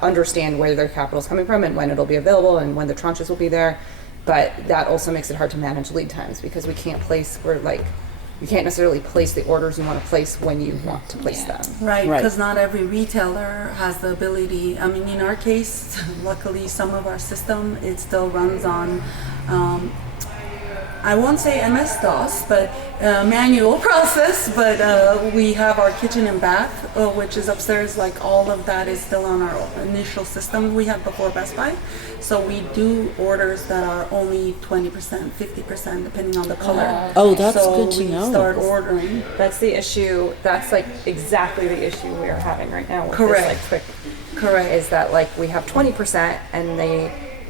understand where their capital is coming from and when it'll be available and when the tranches will be there. But that also makes it hard to manage lead times because we can't place, you can't necessarily place the orders you want to place when you want to place them. Right, because not every retailer has the ability. I mean, in our case, luckily some of our system, it still runs on, I won't say MS-DOS, but manual process, but we have our kitchen and bath, which is upstairs, like all of that is still on our initial system we had before Best Buy. So we do orders that are only 20%, 50%, depending on the color. That's good to know. So we start ordering. That's the issue. That's like exactly the issue we are having right now with this, like, Correct. Is that like we have 20% and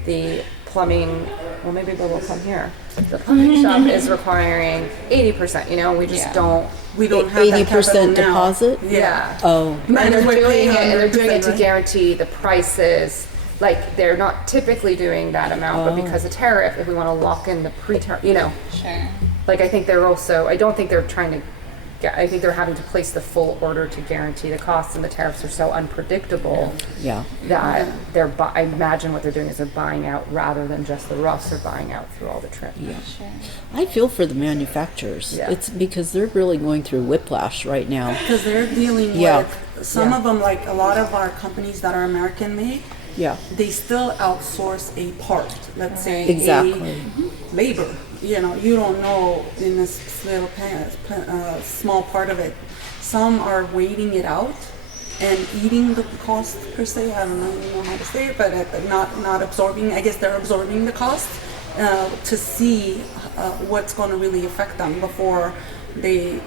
the plumbing, well, maybe we'll come here. The plumbing shop is requiring 80%, we just don't. We don't have 80% deposit? Yeah. Oh. And they're doing it to guarantee the prices. Like, they're not typically doing that amount, but because of tariff, if we want to lock in the pre-tariff, Sure. Like, I think they're also, I don't think they're trying to I think they're having to place the full order to guarantee the costs, and the tariffs are so unpredictable that I imagine what they're doing is they're buying out rather than just the roughs, they're buying out through all the trim. Yeah. Sure. I feel for the manufacturers. Yeah. It's because they're really going through whiplash right now. Because they're dealing with some of them, like a lot of our companies that are American made. Yeah. They still outsource a part, let's say exactly. labor. You don't know in this little small part of it. Some are waiting it out and eating the cost per se. I don't know how to say it, but not absorbing. I guess they're absorbing the cost to see what's going to really affect them before they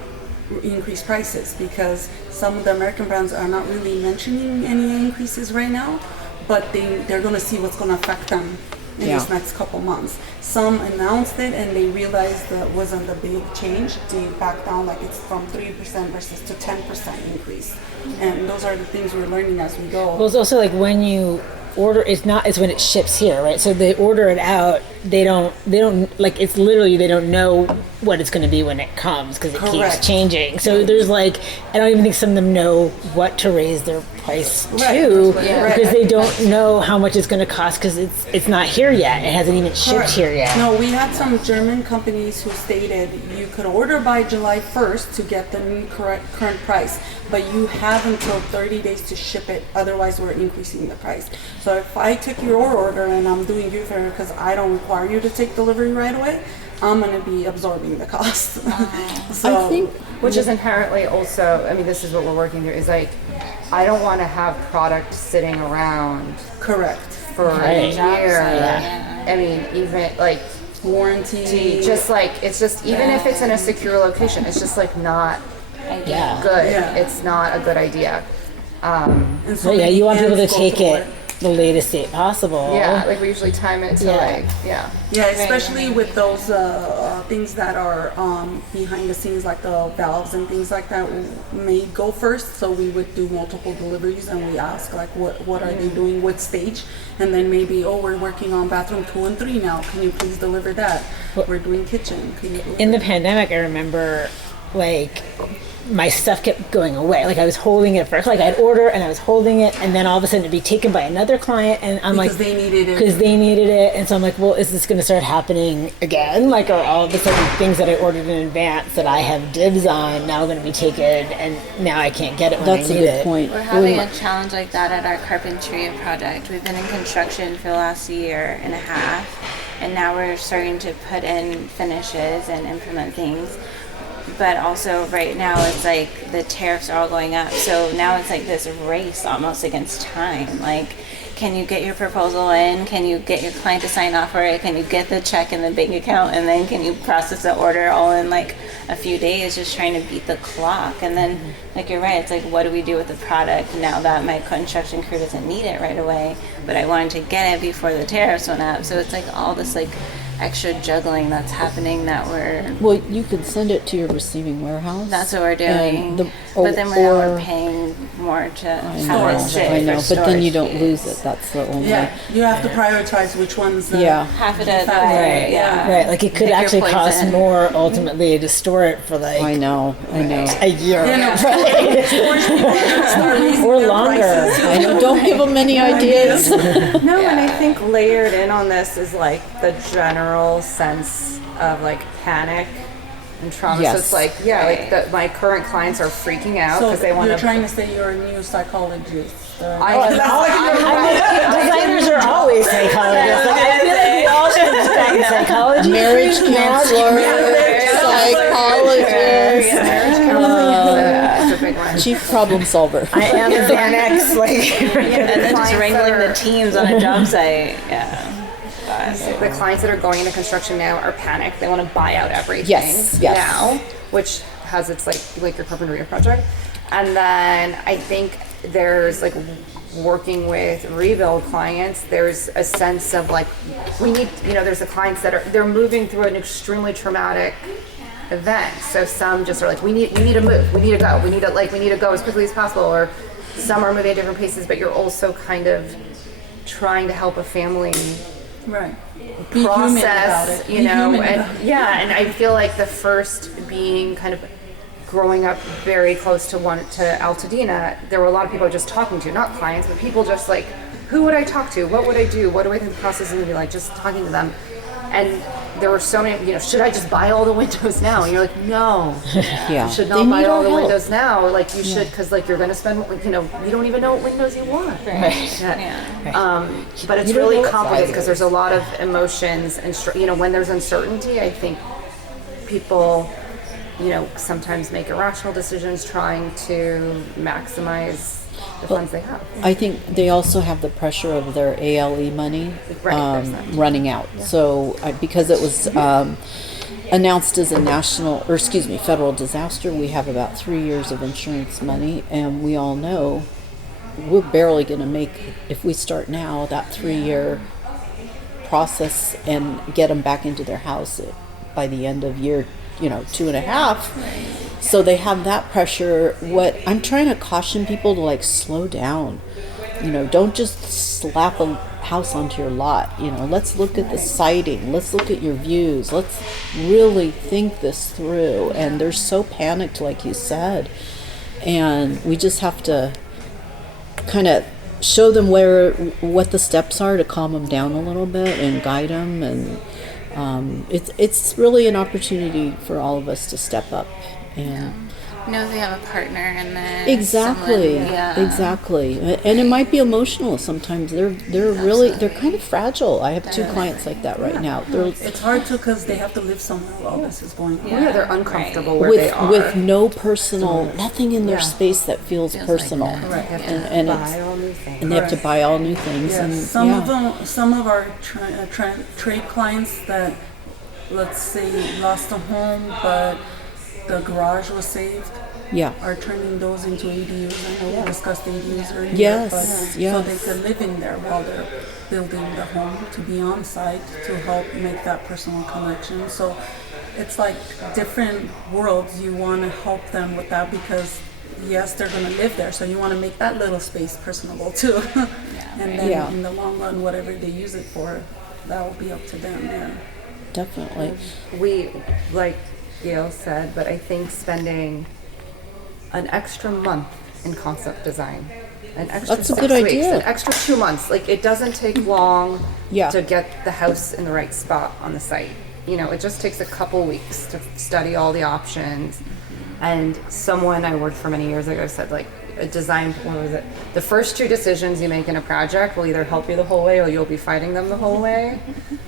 increase prices. Because some of the American brands are not really mentioning any increases right now, but they're going to see what's going to affect them in these next couple months. Some announced it and they realized that wasn't a big change. They back down, like it's from 3% versus to 10% increase. And those are the things we're learning as we go. Well, it's also like when you order, it's when it ships here, right? So they order it out, they don't like, it's literally, they don't know what it's going to be when it comes, because it Correct. keeps changing. So there's like, I don't even think some of them know what to raise their price to, because they don't know how much it's going to cost, because it's not here yet. It hasn't even shipped Correct. here yet. No, we had some German companies who stated you could order by July 1st to get the new current price, but you have until 30 days to ship it, otherwise we're increasing the price. So if I took your order and I'm doing you favor because I don't require you to take delivery right away, I'm going to be absorbing the cost. So, I think Which is inherently also, I mean, this is what we're working through, is like, I don't want to have product sitting around correct. for a year. Yeah. I mean, even like Warranty. just like, it's just, even if it's in a secure location, it's just like not Yeah. good. Yeah. It's not a good idea. And so So yeah, many you want people to hands go take for it the latest date possible. Yeah, like we usually time it to Yeah. like, yeah. Yeah, especially with those things that are behind the scenes, like the valves and things like that, may go first. So we would do multiple deliveries, and we ask like, what are they doing, what stage, and then maybe, oh, we're working on bathroom 2 and 3 now. Can you please deliver that? We're doing kitchen. Can you deliver In the pandemic, I remember like my stuff kept going away. Like I was holding it first, like I'd order and I was holding it, and then all of a sudden it'd be taken by another client, and I'm Because like, they needed it. because they needed it, and so I'm like, well, is this going to start happening again? Like, are all of a sudden things that I ordered in advance that I have dibs on now going to be taken, and now I can't get it when that's I a need good it? point. We're having a challenge like that at our carpentry project. We've been in construction for the last year and a half, and now we're starting to put in finishes and implement things. But also right now it's like the tariffs are all going up. So now it's like this race almost against time. Like, can you get your proposal in? Can you get your client to sign off for it? Can you get the check in the bank account? And then can you process the order all in like a few days, just trying to beat the clock? And then, like, you're right, it's like, what do we do with the product now that my construction crew doesn't need it right away, but I wanted to get it before the tariffs went up? So it's like all this like extra juggling that's happening that we're, Well, you can send it to your receiving warehouse. that's what we're doing. And But then we're or- paying more to I have it sit know, for but then you don't storage lose fees. it. That's the only. Yeah, you have to prioritize which ones. Yeah. Half of it, Right, yeah. Right, like it could Pick your actually cost poison. more ultimately to store it for like I know. a year. Or longer. I know. Don't give them any ideas. No, and I think layered in on this is like the general sense of like panic and trauma. Yes. So it's like, yeah, like my current clients are freaking out So because they want you're to. trying to say you're a new psychologist. Designers are always psychologists. Like, I feel like we all should have studied psychology. Marriage counselor, psychologist, That's a big one. chief problem solver. I am a Xanax. Like, And then just Clients wrangling that the are- teams on a job site. Yeah. The clients that are going into construction now are panicked. They want to buy out everything Yes. now, which has its like your carpentry project. And then I think there's like working with rebuild clients, there's a sense of like, we need, there's the clients that they're moving through an extremely traumatic event. So some just are like, we need to move, we need to go, we need to go as quickly as possible. Or some are moving at different paces, but you're also kind of trying to help a family Right. Be human about process, it. Be human about it. and I feel like the first being kind of growing up very close to Altadena, there were a lot of people just talking to, not clients, but people just like, who would I talk to? What would I do? What do I think the process is going to be like? Just talking to them. And there were so many, should I just buy all the windows now? And you're like, no, Yeah. you should They not buy need all our the help. windows now. Like you should, because like you're going to spend, you don't even know what windows you want. But it's You don't really know what complicated size because it there's a lot of emotions and when there's uncertainty, I think people, sometimes make irrational decisions trying to maximize the funds they have. I think they also have the pressure of their ALE money Right, there's that. running out. So because it was announced as a federal disaster, we have about 3 years of insurance money, and we all know we're barely going to make, if we start now, that 3-year process and get them back into their house by the end of year 2.5. So they have that pressure. What I'm trying to caution people to like slow down. Don't just slap a house onto your lot. Let's look at the siting. Let's look at your views. Let's really think this through. And they're so panicked, like you said. And we just have to kind of show them what the steps are to calm them down a little bit and guide them. And it's really an opportunity for all of us to step up and Know they have a partner in this. exactly and it might be emotional sometimes. They're kind of fragile. I have 2 clients like that right now. It's hard to, because they have to live somewhere while this is going on. Yeah, they're uncomfortable where they are. with no personal, nothing in their space that feels personal. Right. They have to And buy all new things. and they have to buy all new things. Yes, And some of our trade clients that, let's say, lost a home, but the garage was saved, yeah. are turning those into ADUs. I know we discussed ADUs earlier, Yes, but yes. so they could live in there while they're building the home, to be on site to help make that personal connection. So it's like different worlds. You want to help them with that because yes, they're going to live there, so you want to make that little space personable too. And then in the long run, whatever they use it for, that will be up to them. Yeah. Definitely. We, like Gail said, but I think spending an extra month in concept design, an extra That's a 6 good weeks, idea. an extra 2 months. Like, it doesn't take long Yeah. to get the house in the right spot on the site. It just takes a couple weeks to study all the options. And someone I worked for many years ago said, like, a design, what was it? The first 2 decisions you make in a project will either help you the whole way or you'll be fighting them the whole way.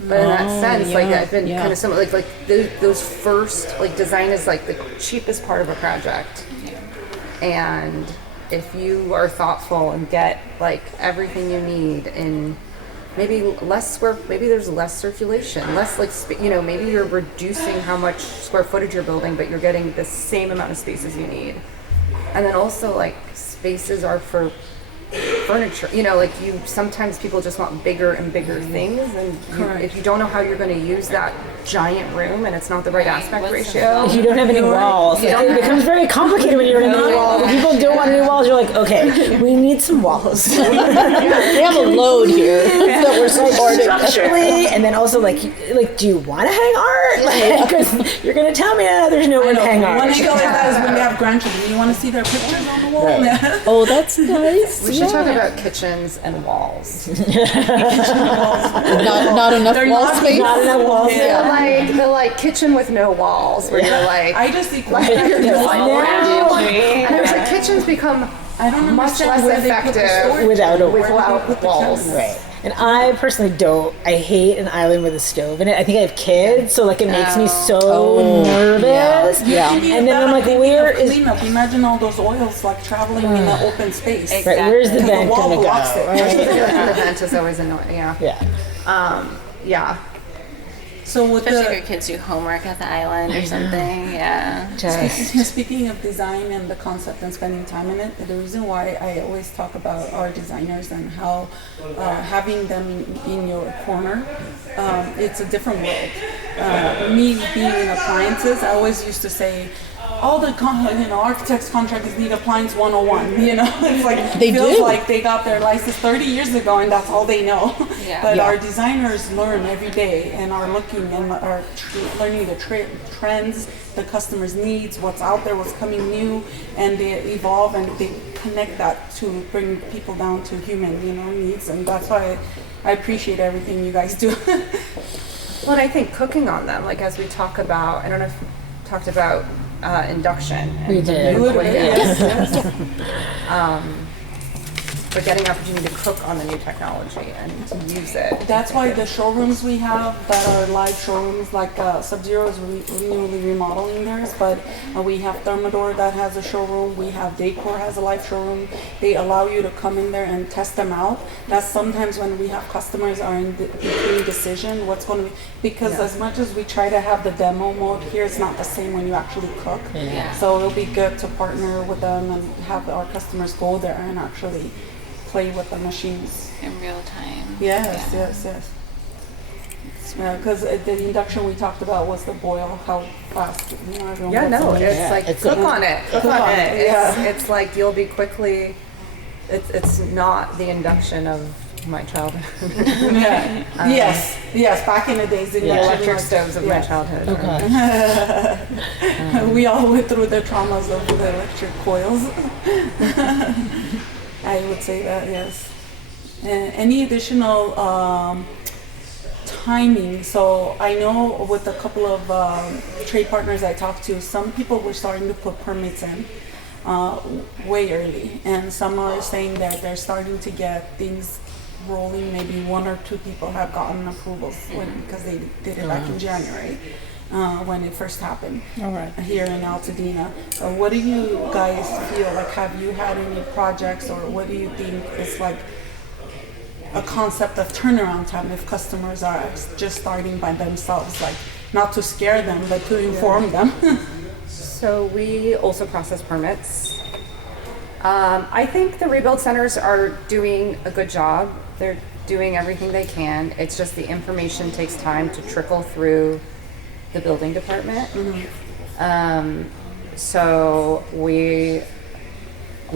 But in that sense, like, I've been kind of similar. Like those first, like, design is like the cheapest part of a project. And if you are thoughtful and get like everything you need in maybe there's less circulation, less like, maybe you're reducing how much square footage you're building, but you're getting the same amount of space as you need. And then also, like, spaces are for furniture. Like, sometimes people just want bigger and bigger things, and if you don't know how you're going to use that giant room and it's not the right aspect ratio, If you don't have any walls, it becomes very complicated when you're in the wall. When people don't want any walls, you're like, okay, we need some walls. We have a load here that we're supporting. Structurally, and then also like, do you want to hang art? Because you're gonna tell me there's nowhere to hang art. One angle of that is when they have grandchildren. You want to see their pictures on the wall? Right. Oh, that's nice. we should talk about kitchens and walls. Not enough wall space. Not enough walls. The like kitchen with no walls, where you're like, I just think you're just like, Now- there's like kitchens become much less where they put the effective storage without a without walls. Right. And I personally I hate an island with a stove in it. I think I have kids, so like it makes me so nervous. Yeah. And then I'm like, where is... cleanup? Imagine all those oils like traveling in the open space. Right, where's the The vent wall gonna go? blocks it. The vent is always annoying. Yeah. So with Especially if your kids do homework at the island or something. Yeah. Speaking of design and the concept and spending time in it, the reason why I always talk about our designers and how having them in your corner, it's a different world. Me being in appliances, I always used to say, all the architects contractors need appliance 101. It's like They feels do. like they got their license 30 years ago and that's all they know. Yeah. But Yeah. our designers learn every day and are looking and are learning the trends, the customer's needs, what's out there, what's coming new, and they evolve and they connect that to bring people down to human needs, and that's why I appreciate everything you guys do. Well, and I think cooking on them, like as we talk about, I don't know if we talked about induction. We did. But getting opportunity to cook on the new technology and to use it. That's why the showrooms we have that are live showrooms, like Sub-Zero is newly remodeling theirs, but we have Thermador that has a showroom, we have Decor has a live showroom. They allow you to come in there and test them out. That's sometimes when we have customers are in between decision, what's going to be, because as much as we try to have the demo mode here, it's not the same when you actually cook. Yeah. So it'll be good to partner with them and have our customers go there and actually play with the machines. In real time. Yes. Because the induction we talked about was the boil, how fast, everyone Yeah, gets no, in. it's like cook on it. Yeah. It's like you'll be quickly. It's not the induction of my childhood. Yes, back in the days, The electric stoves of my childhood. We all went through the traumas of the electric coils. I would say that, yes. Any additional timing? So I know with a couple of trade partners I talked to, some people were starting to put permits in way early, and some are saying that they're starting to get things rolling. Maybe one or two people have gotten approvals because they did it back in January when it first happened here in Altadena. What do you guys feel like? Have you had any projects, or what do you think is like a concept of turnaround time if customers are just starting by themselves, like not to scare them but to inform them? So we also process permits. I think the rebuild centers are doing a good job. They're doing everything they can. It's just the information takes time to trickle through the building department. So we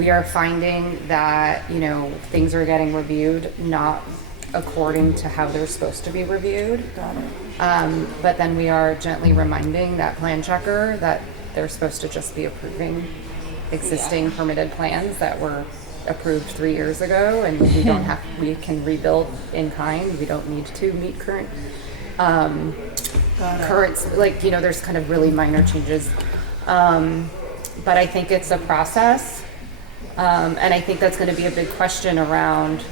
are finding that, things are getting reviewed not according to how they're supposed to be reviewed. Got it. But then we are gently reminding that plan checker that they're supposed to just be approving existing permitted plans that were approved 3 years ago, and we can rebuild in kind. We don't need to meet current, there's kind of really minor changes. But I think it's a process. And I think that's going to be a big question around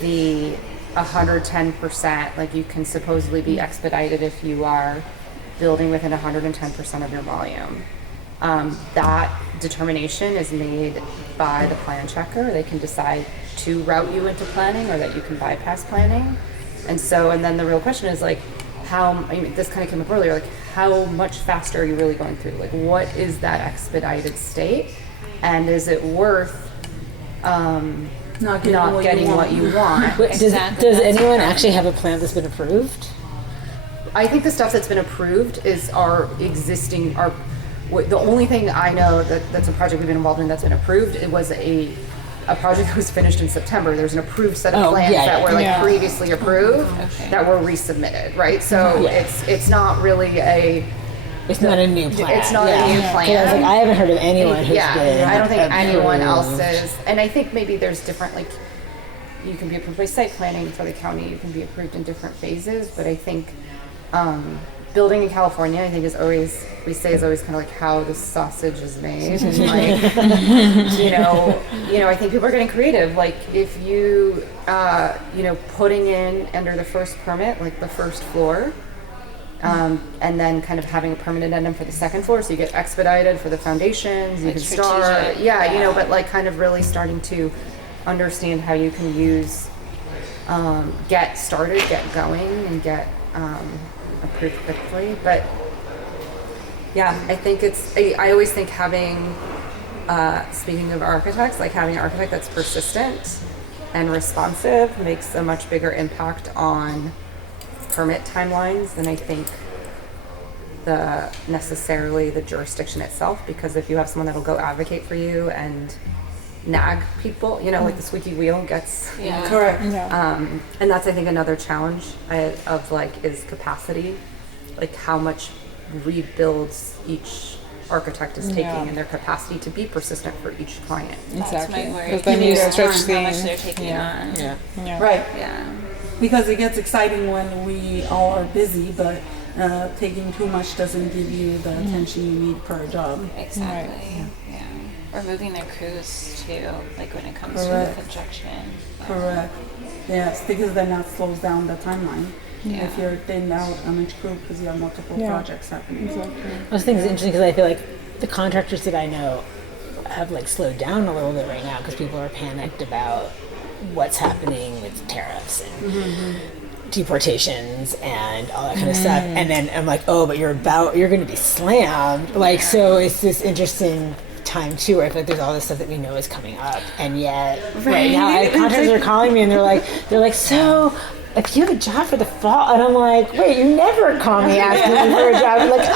the 110%. Like, you can supposedly be expedited if you are building within 110% of your volume. That determination is made by the plan checker. They can decide to route you into planning, or that you can bypass planning. And then the real question is like, this kind of came up earlier, like how much faster are you really going through? Like, what is that expedited state? And is it worth not getting what you want? Does anyone actually have a plan that's been approved? I think the stuff that's been approved is our existing. The only thing I know that's a project we've been involved in that's been approved. It was a project that was finished in September. There's an approved set of plans that were previously approved that were resubmitted, right? So it's not really It's not a new plan. It's not a new plan. I was like, I haven't heard of anyone who's been I don't think anyone approved. else is. And I think maybe there's different, like, you can be approved by site planning for the county. You can be approved in different phases. But I think building in California, I think is always kind of like how the sausage is made. And like, I think people are getting creative. Like, if you, putting in under the first permit, like the first floor, and then kind of having a permanent addendum for the second floor, so you get expedited for the foundations, you can start, but like kind of really starting to understand how you can use, get started, get going, and get approved quickly. But I think I always think having, speaking of architects, like having an architect that's persistent and responsive makes a much bigger impact on permit timelines than I think necessarily the jurisdiction itself, because if you have someone that'll go advocate for you and nag people, like the squeaky wheel gets Correct. and that's, I think, another challenge is capacity, like how much rebuilds each architect is taking and their capacity to be persistent for each client. Exactly. That's my worry. Because then you stretch how much they're taking on. Right. Yeah. Because it gets exciting when we all are busy, but taking too much doesn't give you the attention you need per job. Exactly. Yeah. Or moving their crews too, like when it comes to Correct. the construction. Correct. Yes, because then that slows down the timeline. Yeah. If you're thinned out on each crew because you have multiple projects happening. I was thinking it's interesting because I feel like the contractors that I know have like slowed down a little bit right now because people are panicked about what's happening with tariffs and deportations and all that kind of stuff. And then I'm like, oh, but you're going to be slammed. Like, so it's this interesting time too where I feel like there's all this stuff that we know is coming up, and yet right now contractors are calling me and they're like, so if you have a job for the fall, and I'm like, wait, you never call me asking me for a job. I'm like,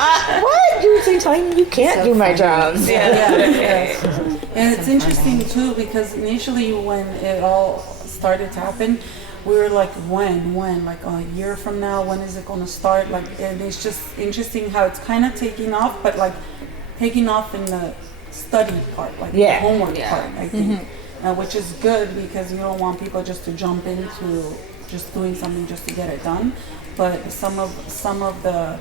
what? You're telling me you can't do my jobs. And it's interesting too because initially when it all started to happen, we were like, when, like a year from now, when is it going to start? Like, and it's just interesting how it's kind of taking off, but like taking off in the study part, like the homework part, I think, which is good because you don't want people just to jump into just doing something just to get it done. But some of the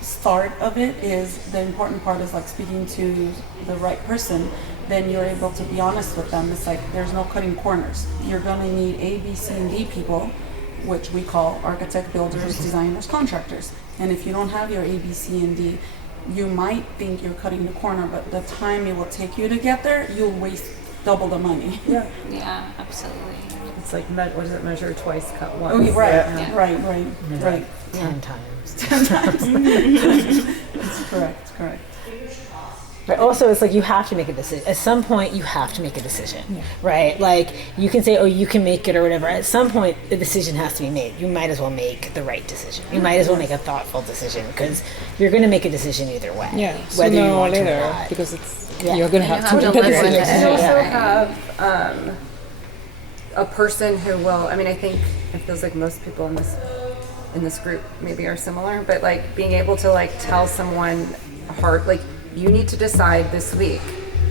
start of it is the important part is like speaking to the right person. Then you're able to be honest with them. It's like there's no cutting corners. You're gonna need A, B, C, and D people, which we call architect, builders, designers, contractors. And if you don't have your A, B, C, and D, you might think you're cutting the corner, but the time it will take you to get there, you'll waste double the money. Yeah, absolutely. It's like, what does it measure twice, cut once? Oh, right. 10 times. 10 times. That's correct. But also, it's like you have to make a decision. At some point, you have to make a decision, right? Like, you can say, oh, you can make it or whatever. At some point, the decision has to be made. You might as well make the right decision. You might as well make a thoughtful decision because you're going to make a decision either way. Yeah, whether you want later, to or not. because you're going to have to to make a live with decision. it. You also have a person who will. I mean, I think it feels like most people in this group maybe are similar, but like being able to like tell someone hard, like you need to decide this week.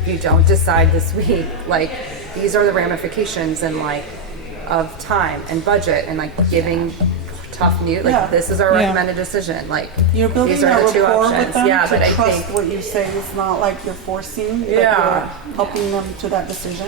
If you don't decide this week, like these are the ramifications and like of time and budget and like giving tough news. Like this is our recommended decision. Like you're building these are a the two rapport options. with them Yeah, to but I trust think what you say. It's not like you're forcing, but you're helping them to that decision.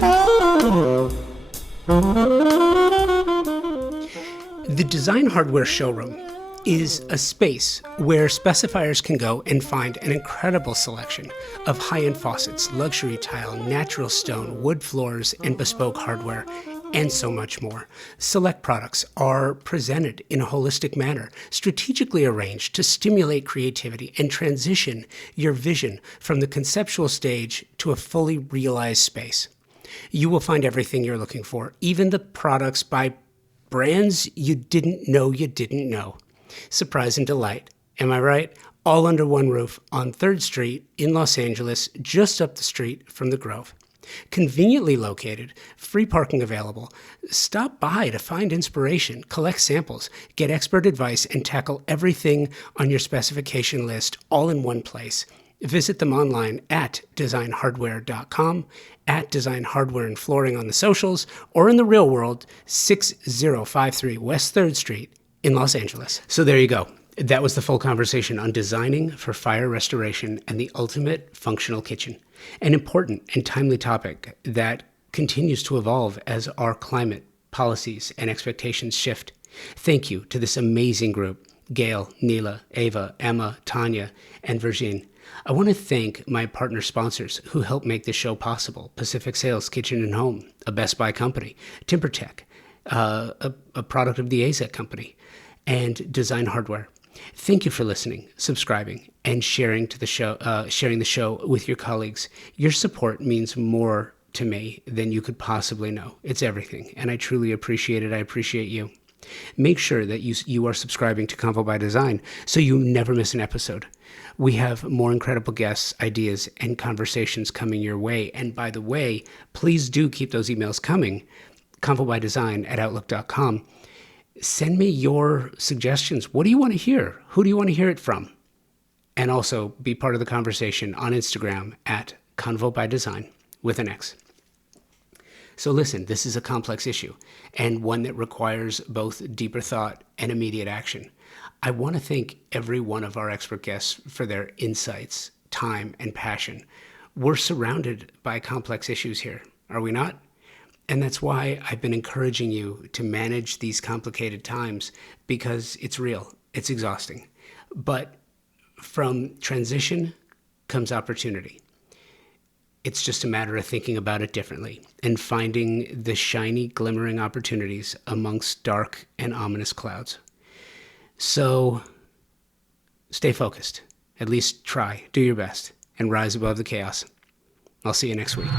The Design Hardware Showroom is a space where specifiers can go and find an incredible selection of high-end faucets, luxury tile, natural stone, wood floors, and bespoke hardware, and so much more. Select products are presented in a holistic manner, strategically arranged to stimulate creativity and transition your vision from the conceptual stage to a fully realized space. You will find everything you're looking for, even the products by brands you didn't know. Surprise and delight. Am I right? All under one roof on 3rd Street in Los Angeles, just up the street from the Grove. Conveniently located, free parking available. Stop by to find inspiration, collect samples, get expert advice, and tackle everything on your specification list all in one place. Visit them online at designhardware.com, at Design Hardware and Flooring on the socials, or in the real world, 6053 West 3rd Street in Los Angeles. So there you go. That was the full conversation on designing for fire restoration and the ultimate functional kitchen. An important and timely topic that continues to evolve as our climate, policies, and expectations shift. Thank you to this amazing group, Gail, Neela, Ava, Emma, Tanya, and Virginie. I want to thank my partner sponsors who help make this show possible. Pacific Sales Kitchen and Home, a Best Buy company, TimberTech, a product of the AZEC company, and Design Hardware. Thank you for listening, subscribing, and sharing the show with your colleagues. Your support means more to me than you could possibly know. It's everything, and I truly appreciate it. I appreciate you. Make sure that you are subscribing to Convo by Design so you never miss an episode. We have more incredible guests, ideas, and conversations coming your way. And by the way, please do keep those emails coming, convobydesign@outlook.com. Send me your suggestions. What do you want to hear? Who do you want to hear it from? And also be part of the conversation on Instagram at Convo by Design with an X. So listen, this is a complex issue and one that requires both deeper thought and immediate action. I want to thank every one of our expert guests for their insights, time, and passion. We're surrounded by complex issues here, are we not? And that's why I've been encouraging you to manage these complicated times because it's real, it's exhausting. But from transition comes opportunity. It's just a matter of thinking about it differently and finding the shiny, glimmering opportunities amongst dark and ominous clouds. So stay focused, at least try, do your best, and rise above the chaos. I'll see you next week.